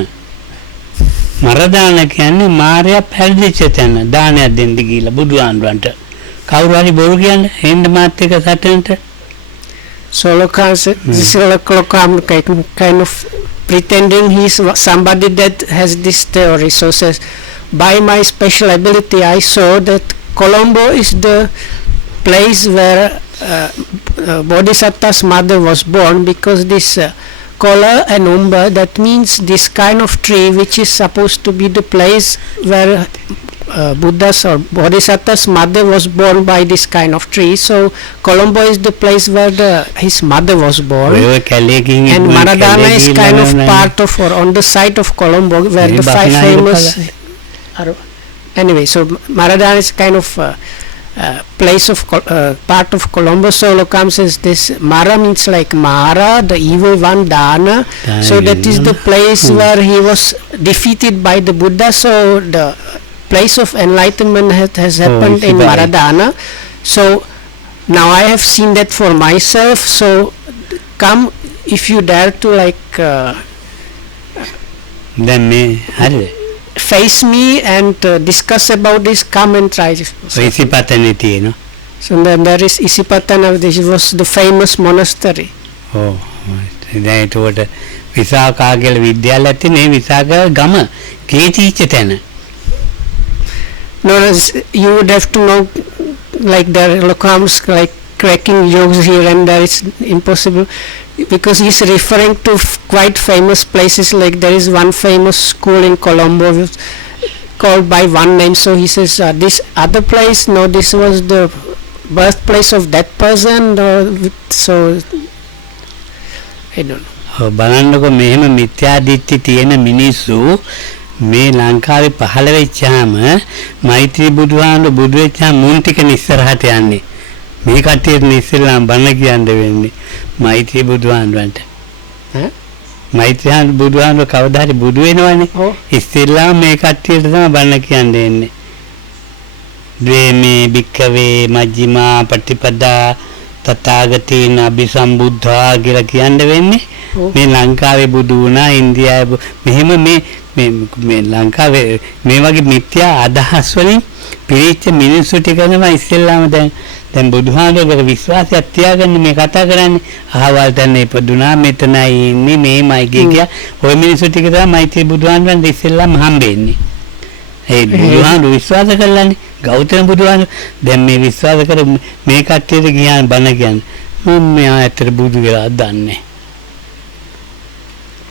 මරදාන කියන්නේ මාර්යා පැවිදිච්ච තැන. දානයක් දෙන්න ගිහිල්ලා බුදුහාමුදුරන්ට. කවුරු හරි බොරු කියන්නේ හෙන්න මාත් එක සැටෙන්ට. So this Lokam kind of pretending he's somebody that has this theory. So says, by my special ability I saw that Colombo is the place where Bodhisattva's mother was born, because this Kola and Umba, that means this kind of tree which is supposed to be the place where Buddha's or Bodhisattva's mother was born by this kind of tree. So Colombo is the place where his mother was born, and Maradana is kind of part of, or on the site of Colombo, where the five famous anyway, so Maradana is kind of place of part of Colombo. So Lokam says this Mara means like Mara, the evil one, Dana. So that is the place where he was defeated by the Buddha. So the place of enlightenment has happened in Maradana. So now I have seen that for myself. So come, if you dare to like face me and discuss about this, come and try. So then there is Isipatana. This was the famous monastery. දැන් ඒකට විසාකා කියලා විද්‍යාලයක් තියෙන. ඒ විසාකා ගම කේතිච්ච තැන. No, you would have to know, like there are Lokams like cracking jokes here and there. It's impossible because he's referring to quite famous places. Like there is one famous school in Colombo called by one name. So he says this other place, no, this was the birthplace of that person. So I don't know. බලන්නකො මෙහෙම මිත්‍යා දිට්ඨි තියෙන මිනිස්සු මේ ලංකාවේ පහළ වෙච්චාම මෛත්‍රී බුදුහාමුදුරු බුදු වෙච්චාම මුන් ටික ඉස්සරහට යන්නේ. මේ කට්ටියට ඉස්සෙල්ලාම බණ කියන්න වෙන්නේ මෛත්‍රී බුදුහාමුදුරන්ට. මෛත්‍රී බුදුහාමුදුරු කවදා හරි බුදු වෙනවනේ. ඉස්සෙල්ලාම මේ කට්ටියට තමයි බණ කියන්න එන්නේ. ද්වේමේ භික්ඛවේ මජ්ක්‍ධිමා පටිපදා තථාගතේන අභිසම්බුද්ධා කියලා කියන්න වෙන්නේ. මේ ලංකාවේ බුදු වුණා ඉන්දියාවේ මෙහෙම මේ ලංකාවේ මේ වගේ මිත්‍යා අදහස් වලින් පිරිච්ච මිනිස්සු ටික තමයි ඉස්සෙල්ලාම දැන් බුදුහාමුදුරුවෝ විශ්වාසයක් තියාගන්න මේ කතා කරන්නේ. අහවල් තැන ඉපදුනා මෙතනයි ඉන්නේ මේමයි කිය ඔය මිනිස්සු ටික තමයි මෛත්‍රී බුදුහාමුදුරන් ඉස්සෙල්ලාම හම්බෙන්නේ. ඒ බුදුහාමුදුරුවෝ විශ්වාස කළානේ. ගෞතම බුදුහාමුදුරුවෝ දැන් මේ විශ්වාස කර මේ කට්ටියට ගියාන් බණ කියන්නේ මම මෙයා ඇත්තට බුදු වෙලා දන්නේ.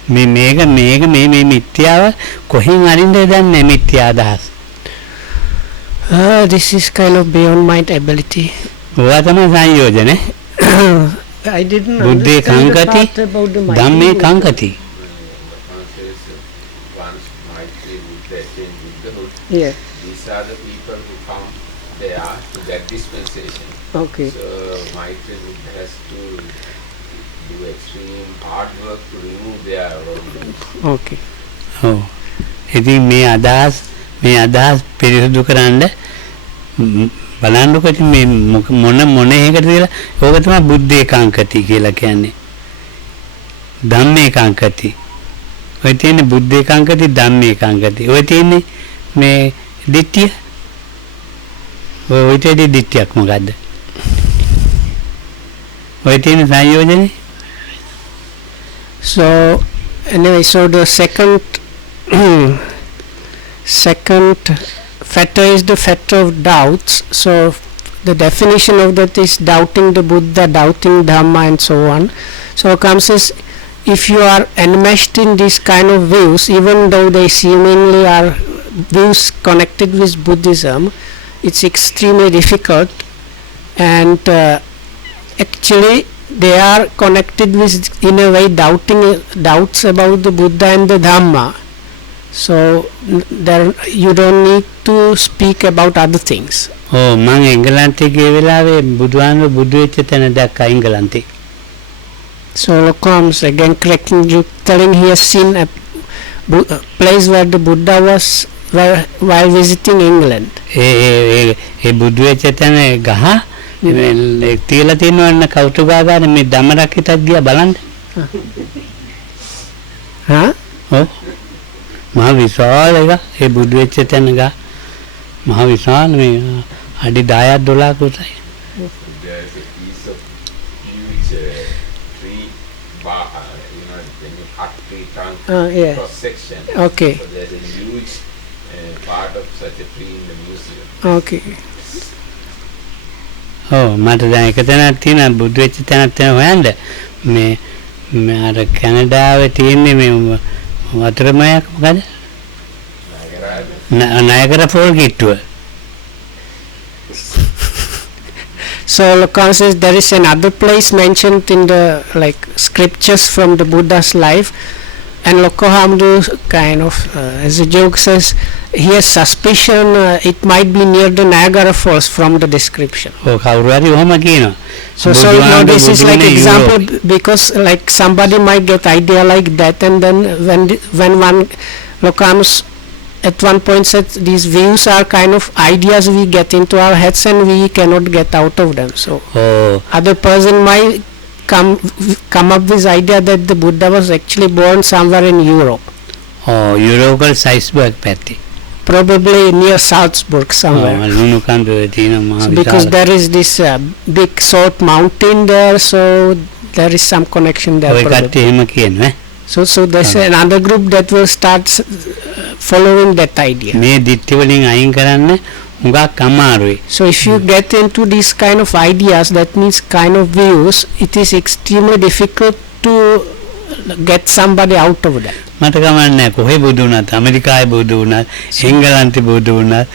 මේ මිත්‍යාව කොහෙන් අරින්ද දන්නේ මිත්‍යා අදහස්. This is kind of beyond my ability. ඔයා තමයි සංයෝජනේ. I didn't බුද්ධේ understand the කංකති part about the ධම්මේ mighty. කංකති. Once Maitri Buddha attained Buddhahood, Yeah. these are the people who come there to get dispensation. Okay. So Maitri Buddha has to do extreme hard work to remove their wrongdoings. Okay. ඔව්. ඉතින් මේ අදහස් පිරිසුදු කරන්න බලන්නකො ඉතින් මේ මොන එකකටද කියලා ඕක තමයි බුද්ධේ කාංකති කියලා කියන්නේ. ධම්මේ කාංකති. ඔය තියෙන්නේ බුද්ධේ කාංකති ධම්මේ කාංකති. ඔය තියෙන්නේ මේ දිට්ඨිය. ඔය තියෙන්නේ දිට්ඨියක් මොකද්ද? ඔය තියෙන සංයෝජනේ. So anyway, so the second fetter is the fetter of doubts. So the definition of that is doubting the Buddha, doubting Dhamma, and so on. So comes as if you are enmeshed in these kind of views, even though they seemingly are views connected with Buddhism, it's extremely difficult, and actually they are connected with, in a way, doubts about the Buddha and the Dhamma. So there you don't need to speak about other things. Oh, මම එංගලන්තේ ගිය වෙලාවේ බුදුහාමුදුරු බුදු වෙච්ච තැන දැක්කා එංගලන්තේ. So Locoms again correcting you, telling he has seen a place where the Buddha was while visiting England. ඒ බුදු වෙච්ච තැන ගහ තියලා තියෙනවන්න කෞතුකාගාරේ මේ ධම්මරක්කිතක් ගියා බලන්න. Huh? ඔව්. මහ විශාල එක ඒ බුදු වෙච්ච තැන ගහ මහ විශාල මේ අඩි 10ක් 12ක් උසයි. There is a piece of huge tree bar, when you cut tree trunk Yeah. cross section. Okay. So there is a huge part of such a tree in the museum. Okay. ඔව් මට දැන් එක තැනක් තියෙනවා බුදු වෙච්ච තැනක් තියෙනවා හොයන්න මේ අර කැනඩාවේ තියෙන්නේ මේ වතුරමයක් මොකද? නයගරා ෆෝල් කිට්ටුව. So Locan says there is another place mentioned in the scriptures from the Buddha's life, and Lokohamdu kind of as a joke says he has suspicion it might be near the Niagara Falls from the description. ඔව් කවුරු හරි ඔහම කියනවා. So now this is like example because like somebody might get idea like that, and then when one Locanus at one point said these views are kind of ideas we get into our heads and we cannot get out of them. So other person might come up with idea that the Buddha was actually born somewhere in Europe. Oh, Europe Salzburg පැත්තේ. Probably near Salzburg somewhere. So because there is this big short mountain there, so there is some connection there. So there's another group that will start following that idea. So if you get into these kind of ideas, that means kind of views, it is extremely difficult to get somebody out of that. මට කමන්නේ කොහෙ බුදු වුණත් ඇමරිකාවේ බුදු වුණත් එංගලන්තේ බුදු වුණත්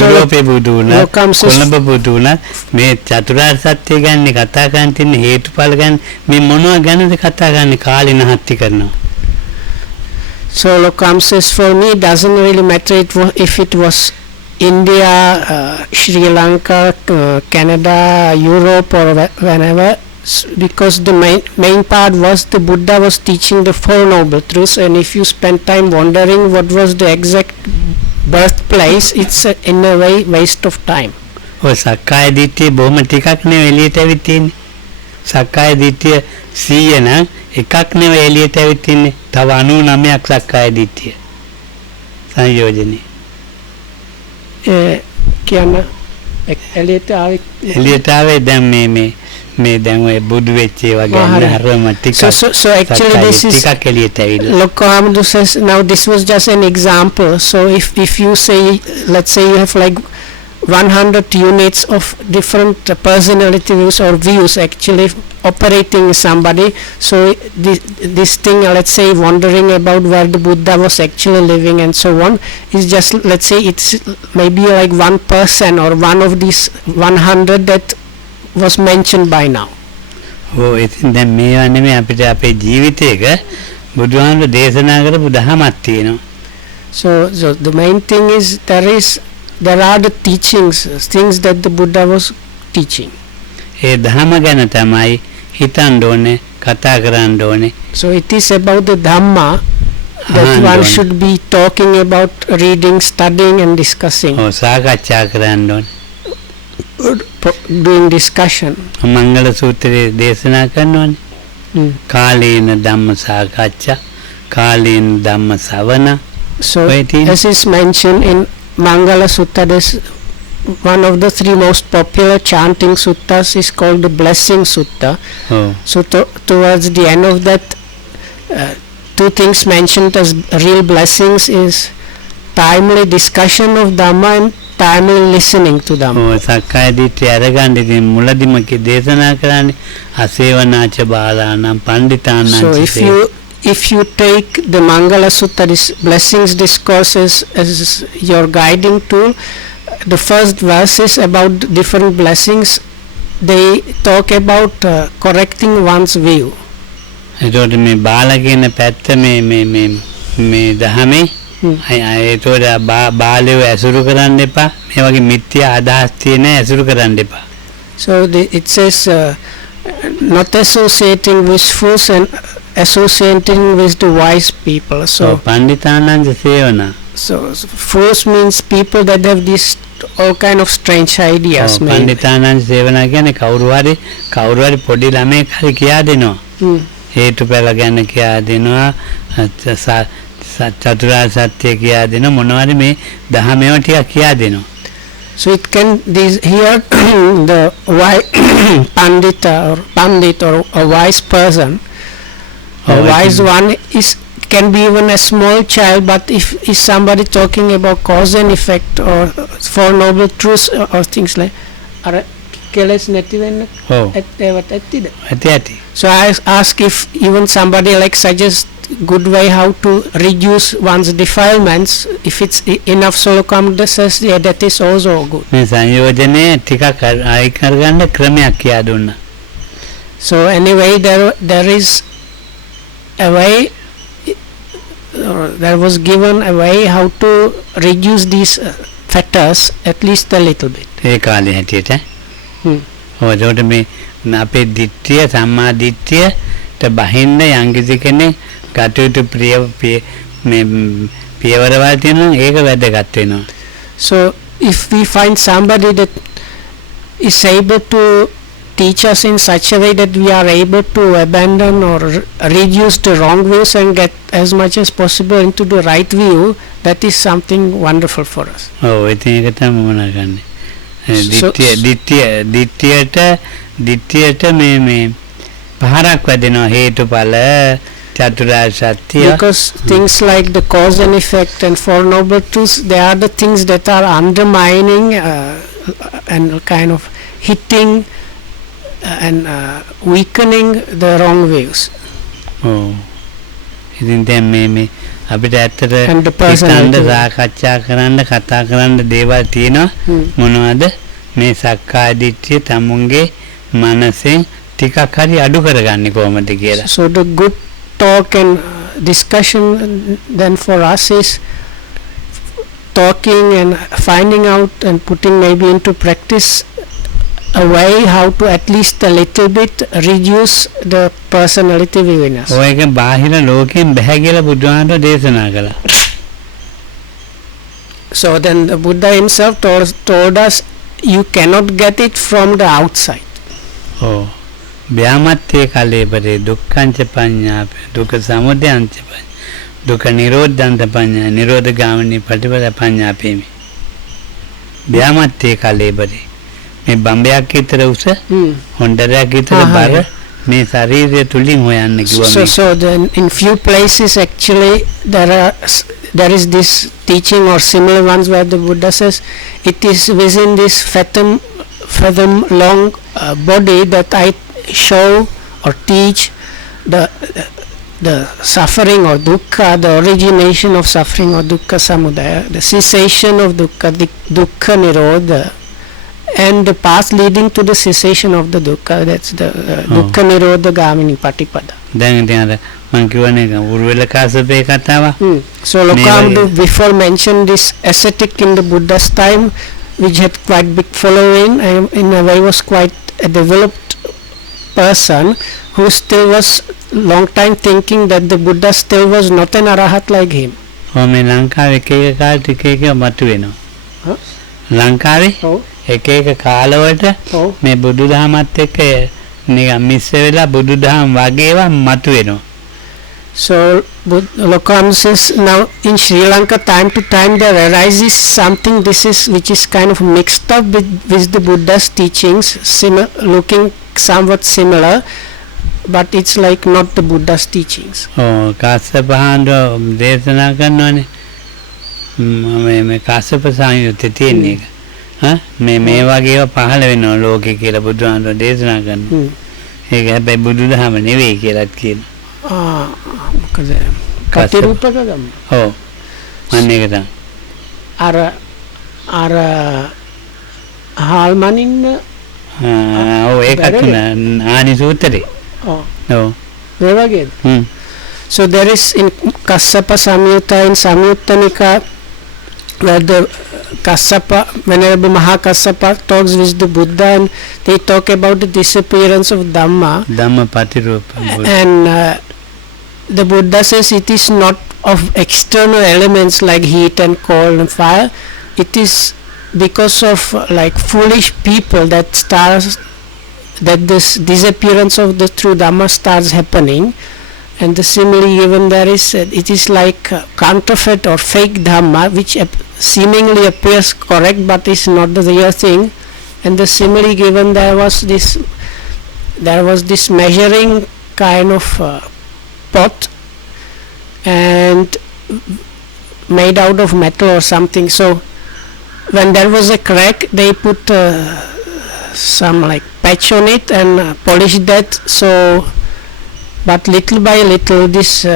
යුරෝපේ බුදු වුණත් කොළඹ බුදු වුණත් මේ චතුරාර්ය සත්‍ය ගැන කතා කරන් තින්නේ හේතුඵල ගැන මේ මොනවා ගැනද කතා කරන්නේ කාලේ නහත්ති කරනවා. So Lokam says, for me it doesn't really matter if it was India, Sri Lanka, Canada, Europe, or whenever, because the main part was the Buddha was teaching the Four Noble Truths, and if you spend time wondering what was the exact birthplace, it's in a way waste of time. ඔය සක්කාය දිට්ඨිය බොහොම ටිකක් නෙවෙයි එළියට ඇවිත් තියෙන්නේ. සක්කාය දිට්ඨිය 100 නම් එකක් නෙවෙයි එළියට ඇවිත් තින්නේ. තව 99ක් සක්කාය දිට්ඨිය. සංයෝජනේ. කියන එළියට ආවේ දැන් මේ දැන් ඔය බුදු වෙච්ච ඒවා ගැන හරම ටිකක්. So actually this is ටිකක් එළියට ඇවිල්ලා. Lokahamdu says, now this was just an example. So if you say, let's say you have like 100 units of different personality views or views actually operating somebody, so this thing, let's say wondering about where the Buddha was actually living and so on, is just, let's say it's maybe like 1% or one of these 100 that was mentioned by now. ඉතින් දැන් මේවා නෙමෙයි අපිට අපේ ජීවිතේක බුදුහාමුදුරු දේශනා කරපු දහමක් තියෙනවා. So the main thing is there are the teachings, things that the Buddha was teaching. ඒ දහම ගැන තමයි හිතන්න ඕනේ, කතා කරන්න ඕනේ. So it is about the Dhamma that one should be talking about, reading, studying and discussing. සාකච්ඡා කරන්න ඕනේ. Doing discussion. මංගල සූත්‍රයේ දේශනා කරනවානේ. කාලේන ධම්ම සාකච්ඡා, කාලේන ධම්ම ශ්‍රවණ. So as is mentioned in Mangala Sutta, this one of the 3 most popular chanting suttas is called the Blessing Sutta. So towards the end of that, 2 things mentioned as real blessings is timely discussion of Dhamma and timely listening to Dhamma. සක්කාය දිට්ඨිය අරගන්න ඉතින් මුලදිම දේශනා කරන්නේ අසේවනාච බාලානම් පණ්ඩිතානම්. So if you take the Mangala Sutta, this blessings discourses as your guiding tool, the first verse is about different blessings. They talk about correcting one's view. එතකොට මේ බාල කියන පැත්ත මේ දහමේ එතකොට බාලයෝ ඇසුරු කරන්න එපා. මේ වගේ මිත්‍යා අදහස් තියෙන ඇසුරු කරන්න එපා. So it says not associating with fools and associating with the wise people. So Panditanaja Sevana. So fools means people that have this all kind of strange ideas. Panditanaja Sevana කියන්නේ කවුරු හරි පොඩි ළමෙක් හරි කියා දෙනවා. හේතුඵල ගැන කියා දෙනවා. චතුරාර්ය සත්‍ය කියා දෙනවා. මොනවාරි මේ දහමේව ටිකක් කියා දෙනවා. So it can here the Pandit or a wise person, a wise one can be even a small child, but if somebody talking about cause and effect or Four Noble Truths or things like so I ask if even somebody like suggests good way how to reduce one's defilements, if it's enough. So Lokahamdu says that is also good. So anyway, there is a way, there was given a way how to reduce these fetters at least a little bit. ඔතකොට මේ අපේ දිට්ඨිය සම්මා දිට්ඨියට බහින්න යම්කිසි කෙනෙක් කටයුතු මේ පියවරවල් තියෙනවා ඒක වැදගත් වෙනවා. So if we find somebody that is able to teach us in such a way that we are able to abandon or reduce the wrong views and get as much as possible into the right view, that is something wonderful for us. ඉතින් ඒක තමයි මොනවා ගන්නේ. දිට්ඨියට මේ පහරක් වැදෙනවා හේතුඵල චතුරාර්ය සත්‍ය. Because things like the cause and effect and Four Noble Truths, they are the things that are undermining and kind of hitting and weakening the wrong views. ඉතින් දැන් මේ අපිට ඇත්තට හිතන්න සාකච්ඡා කරන්න කතා කරන්න දේවල් තියෙනවා. මොනවද මේ සක්කාය දිට්ඨිය තමුන්ගේ මනසෙන් ටිකක් හරි අඩු කරගන්නේ කොහොමද කියලා. So the good talk and discussion then for us is talking and finding out and putting maybe into practice a way how to at least a little bit reduce the personality vividness. ඔයක බාහිර ලෝකයෙන් බැහැ කියලා බුදුහාමුදුරුවෝ දේශනා කළා. So then the Buddha himself told us you cannot get it from the outside. ඔව්. ව්‍යාමත්තේ කලේබරේ දුක්ඛංච පඤ්ඤාප දුක්ඛ සමුදයංච පඤ්ඤා දුක්ඛ නිරෝධංච පඤ්ඤා නිරෝධ ගාමිනී ප්‍රතිපද පඤ්ඤාපේමි. ව්‍යාමත්තේ කලේබරේ මේ බම්බයක් විතර උස හොඬරයක් විතර බර මේ ශරීරය තුලින් හොයන්න කිව්වා. So then in few places actually there is this teaching or similar ones where the Buddha says it is within this fathom long body that I show or teach the suffering or dukkha, the origination of suffering or dukkha samudaya, the cessation of dukkha, the dukkha nirodha, and the path leading to the cessation of the dukkha, that's the dukkha nirodha gamini patipada. දැන් ඉතින් අර මම කියවනේ උර්වල කාසපේ කතාව. So Lokambu before mentioned this ascetic in the Buddha's time, which had quite big following and in a way was quite a developed person who still was long time thinking that the Buddha still was not an arahat like him. ඔව් මේ ලංකාවේ එක එක කාලෙට එක එක මතුවෙනවා. ලංකාවේ එක එක කාලවලට මේ බුදුදහමත් එක්ක නිකන් මිශ්‍ර වෙලා බුදුදහම වගේවා මතුවෙනවා. So Lokam says now in Sri Lanka time to time there arises something which is kind of mixed up with the Buddha's teachings, looking somewhat similar, but it's like not the Buddha's teachings. ඔව් කාශ්‍යපහාන්දෝ දේශනා කරනවානේ මේ කාශ්‍යප සංයුත්තේ තියෙන එක. මේ වගේව පහළ වෙනවා ලෝකේ කියලා බුදුහාමුදුරුවෝ දේශනා කරනවා. ඒක හැබැයි බුදුදහම නෙවෙයි කියලාත් කියනවා. මොකද කතිරූපක ගම. ඔව්. අන්න ඒක තමයි. අර හාල්මනින්න ඔව් ඒකත් ආනි සූත්‍රේ. ඔව්. ඒ වගේද? So there is in Kassapa Samyutta in Samyutta Nikaya where the Kassapa, Venerable Mahakassapa talks with the Buddha and they talk about the disappearance of Dhamma. Dhammapatirupa. And the Buddha says it is not of external elements like heat and cold and fire. It is because of like foolish people that this disappearance of the true Dhamma starts happening. And the simile given there is it is like counterfeit or fake Dhamma which seemingly appears correct but is not the real thing. And the simile given there was this measuring kind of pot and made out of metal or something. So when there was a crack they put some like patch on it and polished that. So but little by little this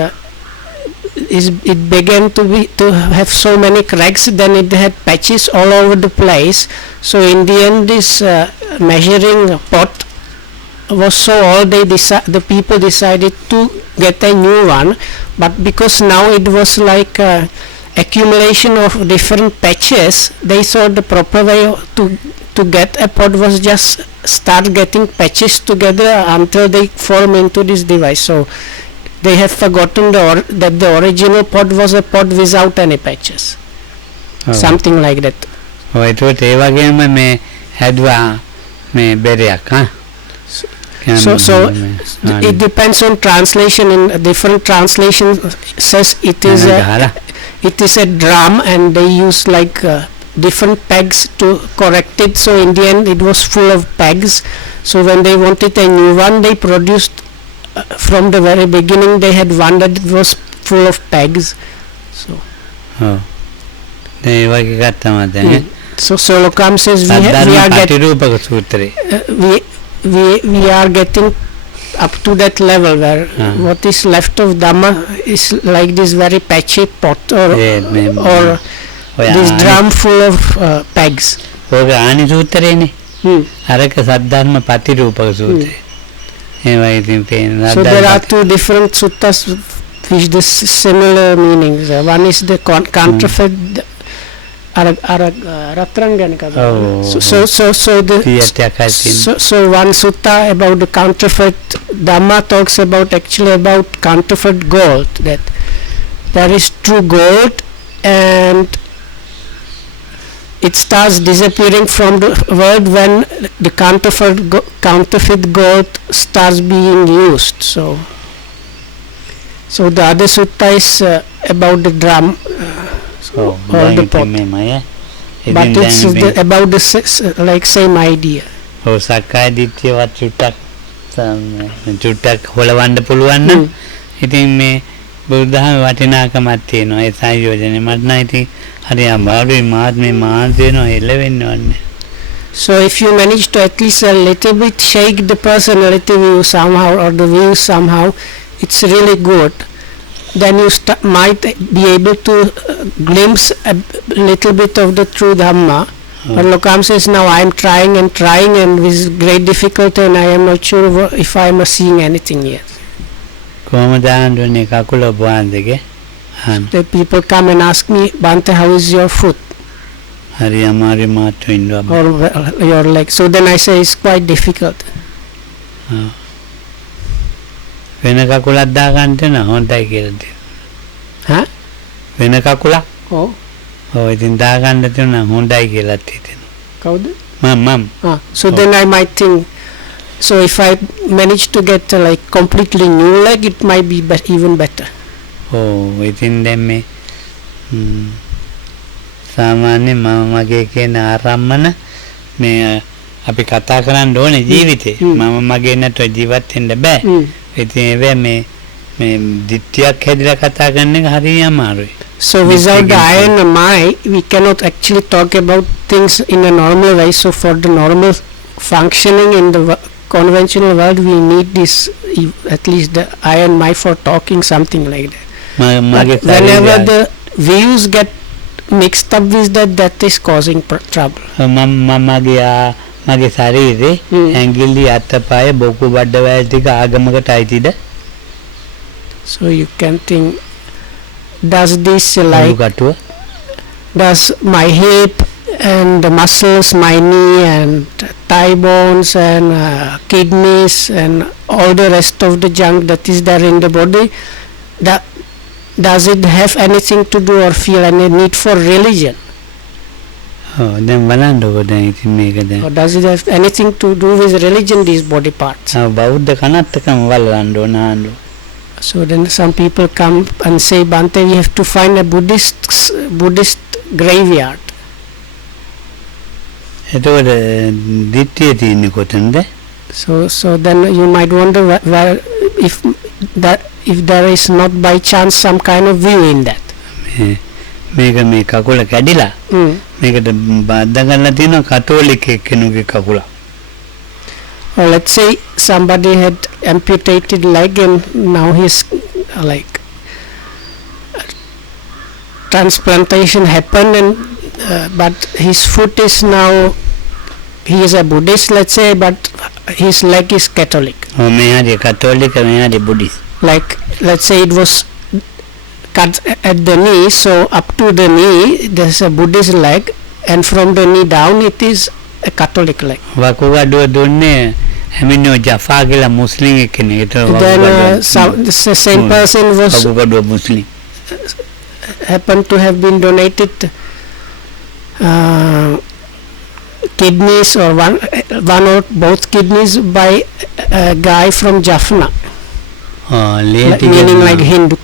it began to have so many cracks, then it had patches all over the place. So in the end this measuring pot was so old the people decided to get a new one, but because now it was like accumulation of different patches, they thought the proper way to get a pot was just start getting patches together until they form into this device. So they have forgotten that the original pot was a pot without any patches. Something like that. So it depends on translation. In different translations says it is a drum and they use like different pegs to correct it. So in the end it was full of pegs. So when they wanted a new one, they produced from the very beginning they had one that was full of pegs. So so Lokam says we are getting up to that level where what is left of Dhamma is like this very patchy pot or this drum full of pegs. So there are two different suttas which the similar meanings. One is the counterfeit. Ratranganika. So one sutta about the counterfeit Dhamma talks about actually about counterfeit gold, that there is true gold and it starts disappearing from the world when the counterfeit gold starts being used. So the other sutta is about the drum. All the pot. But it's about the like same idea. ඔව් සක්කාය දිට්ඨියවත් චුට්ටක් හොලවන්න පුළුවන් නම් ඉතින් මේ බුදුදහමේ වටිනාකමක් තියෙනවා ඒ සංයෝජනේ මට නම් ඉතින් හරි අමාරුයි මාත් මේ මාර්ගයනවා එළවෙන්නවන්නේ. So if you manage to at least a little bit shake the personality view somehow or the view somehow, it's really good. Then you might be able to glimpse a little bit of the true Dhamma. But Lokam says, now I am trying and with great difficulty and I am not sure if I am seeing anything yet. The people come and ask me, Bante, how is your foot? Or your leg. So then I say, it's quite difficult. වෙන කකුලක් දාගන්න තන හොඳයි කියලා තියෙනවා. වෙන කකුලක්? ඔව්. ඔව් ඉතින් දාගන්න තන හොඳයි කියලා තියෙනවා. කවුද? මම. So then I might think, so if I manage to get like completely new leg, it might be even better. ඔව් ඉතින් දැන් මේ සාමාන්‍ය මමගේ කියන ආරම්මන මේ අපි කතා කරන්න ඕනේ ජීවිතේ. මම මගේ නැතුව ජීවත් වෙන්න බෑ. So without the I and the my, we cannot actually talk about things in a normal way. So for the normal functioning in the conventional world, we need this, at least the I and my for talking, something like that. Whenever the views get mixed up with that is causing trouble. මගේ ශරීරේ ඇඟිලි අතපය බොකු බඩවැල් ටික ආගමකට අයිතිද? So you can think, does this like does my hip and the muscles, my knee and thigh bones and kidneys and all the rest of the junk that is there in the body, does it have anything to do or feel any need for religion? Or does it have anything to do with religion, these body parts? So then some people come and say, Bante, we have to find a Buddhist graveyard. So then you might wonder where if there is not by chance some kind of view in that. මේක මේ කකුල කැඩිලා මේකට බාධා කරලා තියෙනවා කතෝලික කෙනෙකුගේ කකුල. Or let's say somebody had amputated leg and now he's like transplantation happened and but his foot is now, he is a Buddhist, let's say, but his leg is Catholic. මෙයාගේ කතෝලික මෙයාගේ Buddhist. Like let's say it was cut at the knee, so up to the knee there's a Buddhist leg and from the knee down it is a Catholic leg. වකුගඩුව දුන්නේ හැමිනෝ ජෆා කියලා මුස්ලිම් කෙනෙක්. Then the same person was වකුගඩුව Muslim happened to have been donated kidneys or one or both kidneys by a guy from Jaffna. Meaning like Hindu.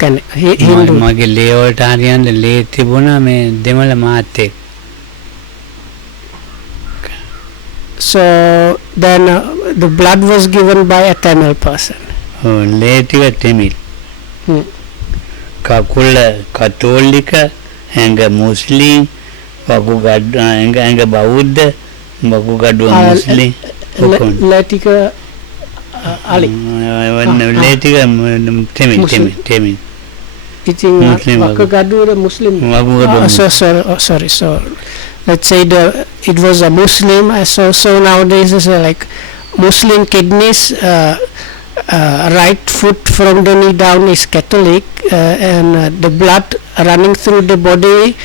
මගේ ලේ වලට හරියන්න ලේ තිබුණා මේ දෙමළ මාත් එක්ක. So then the blood was given by a Tamil person. ලේ ටික තෙමිල්. කකුල කතෝලික, ඇඟ මුස්ලිම්, වකුගඩුව ඇඟ බෞද්ධ, වකුගඩුව මුස්ලිම්. ලේ ටික Ali. Later, Temin. Eating Wakagadu Muslim. Sorry. So let's say it was a Muslim. So nowadays is like Muslim kidneys right foot from the knee down is Catholic, and the blood running through the body,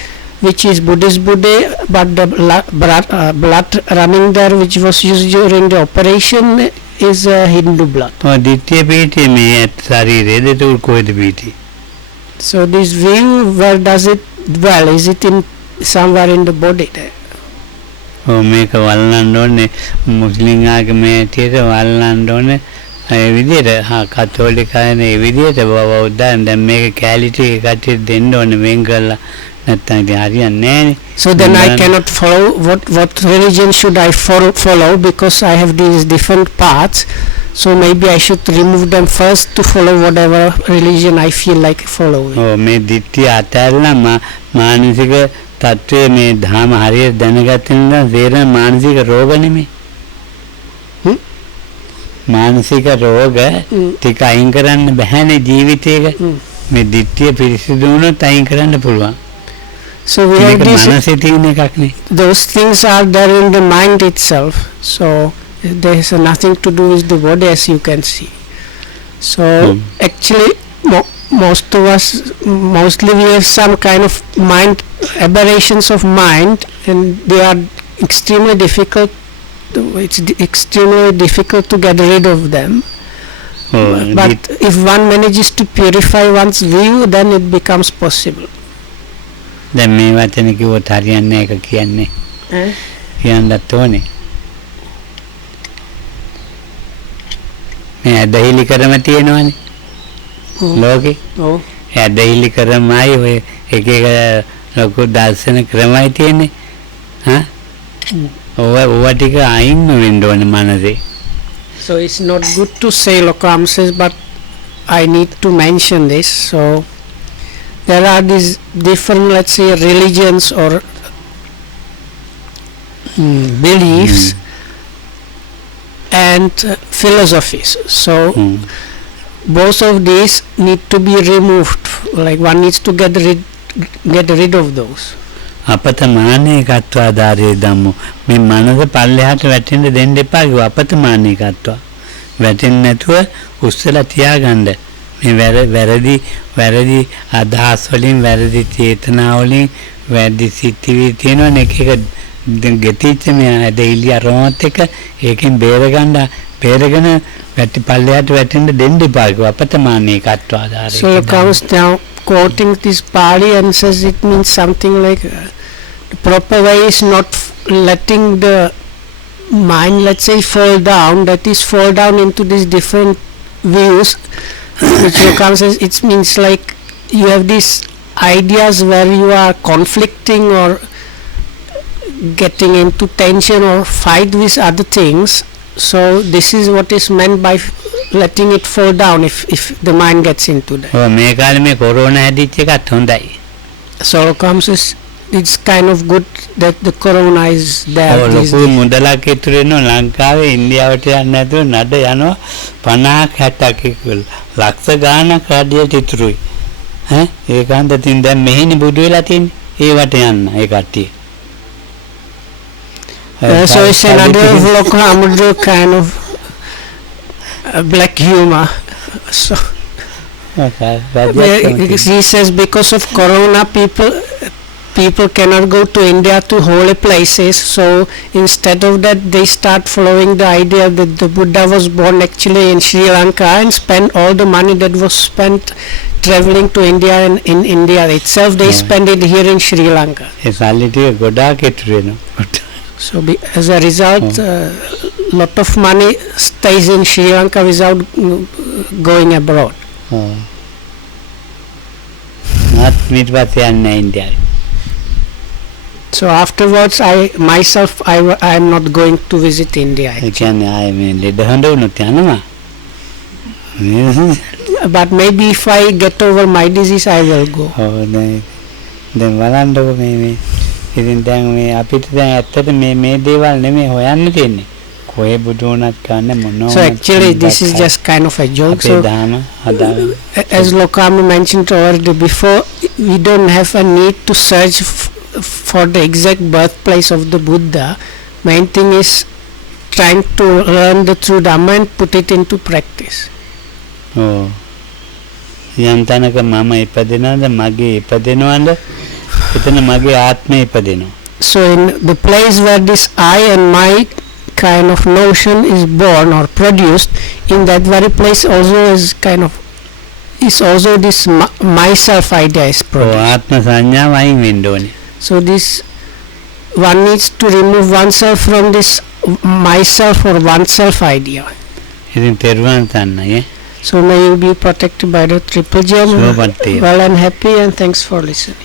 which is Buddhist Buddha, but the blood running there, which was used during the operation, is Hindu blood. දිට්ඨිය පීඨිය මේ ශරීරයේ දෙතුල් කොහෙද පීඨි? So this view, where does it dwell? Is it in somewhere in the body there? මේක වල්ලන්න ඕනේ මුස්ලිම් ආගමේ ඇටියට වල්ලන්න ඕනේ ඒ විදිහට කතෝලිකයන් ඒ විදිහට බෞද්ධයන් දැන් මේක කැලිටි කටියට දෙන්න ඕනේ වෙන් කරලා නැත්නම් ඉතින් හරියන්නේ නැහැනේ. So then I cannot follow what religion should I follow, because I have these different paths. So maybe I should remove them first to follow whatever religion I feel like following. මේ දිට්ඨිය අතහැරලා මානසික තත්ත්වයේ මේ ධර්ම හරියට දැනගත්තේ නම් තේරෙන මානසික රෝග නෙමෙයි. මානසික රෝග ටික අයින් කරන්න බෑනේ ජීවිතේක. මේ දිට්ඨිය පිරිසිදු වුණොත් අයින් කරන්න පුළුවන්. So we have these, those things are there in the mind itself. So there is nothing to do with the body, as you can see. So actually most of us, mostly we have some kind of mind aberrations of mind, and they are extremely difficult. It's extremely difficult to get rid of them. But if one manages to purify one's view, then it becomes possible. දැන් මේ වචන කිව්වොත් හරියන්නේ එක කියන්නේ කියන්නත් ඕනේ මේ ඇදහිලි කරම තියෙනවනේ ලෝකේ ඇදහිලි කරමයි ඔය එක එක ලොකු දර්ශන ක්‍රමයි තියෙන්නේ ඔව ටික අයින් වෙන්න ඕනේ මනසේ. So it's not good to say Lokam says, but I need to mention this. So there are these different, let's say, religions or beliefs and philosophies. So both of these need to be removed. Like one needs to get rid of those. අපතමානයේ කත්වා ධාරේ ධම්මෝ මේ මනස පල්ලෙහාට වැටෙන්න දෙන්න එපා කිව්වා. අපතමානයේ කත්වා වැටෙන්නේ නැතුව උස්සලා තියාගන්න. මේ වැරදි අදහස් වලින් වැරදි චේතනා වලින් වැරදි සිතිවිලි තියෙනවනේ එක එක ගෙතිච්ච මේ ඇදහිලි අරමුණත් එක ඒකෙන් බේරගෙන වැටි පල්ලෙහාට වැටෙන්න දෙන්න එපා කිව්වා. අපතමානයේ කත්වා ධාරේ. So it comes down quoting this Pali and says it means something like the proper way is not letting the mind, let's say, fall down, that is fall down into these different views, which Lokam says it means like you have these ideas where you are conflicting or getting into tension or fight with other things. So this is what is meant by letting it fall down if the mind gets into that. මේ කාලේ මේ corona හැදිච්ච එකත් හොඳයි. So comes it's kind of good that the corona is there. ලොකු මුදලක් ඉතුරු වෙනවා ලංකාවේ ඉන්දියාවට යන්න නැතුව නඩ යනවා 50 60 ලක්ෂ ගාණක් රාජ්‍යයට ඉතුරුයි. ඒකන්ද තින් දැන් මෙහෙනි බුදු වෙලා තින්නේ. ඒවට යන්න ඒ කට්ටිය. So it's another local kind of black humor. So he says because of corona people cannot go to India to holy places, so instead of that they start following the idea that the Buddha was born actually in Sri Lanka and spend all the money that was spent traveling to India, and in India itself they spend it here in Sri Lanka. So as a result, lot of money stays in Sri Lanka without going abroad. So afterwards, I am not going to visit India. But maybe if I get over my disease, I will go. ඉතින් දැන් මේ අපිට දැන් ඇත්තට මේ දේවල් නෙමෙයි හොයන්න තියෙන්නේ. කොහේ බුදු වුණත් කන්න මොනවා. So actually this is just kind of a joke. So as Lokam mentioned already before, we don't have a need to search for the exact birthplace of the Buddha. Main thing is trying to learn the true Dhamma and put it into practice. ඔව්. යම් තැනක මම ඉපදිනවද මගේ ඉපදිනවද එතන මගේ ආත්මය ඉපදිනවා. So in the place where this I and my kind of notion is born or produced, in that very place also is also this myself idea is ඔව් produced. ආත්ම සංඥාව අයින් වෙන්න ඕනේ. So this one needs to remove oneself from this myself or oneself idea. ඉතින් තෙරුවන් සරණයි. So may you be protected by the triple gem. සුවපත් වේවා. Well and happy, and thanks for listening.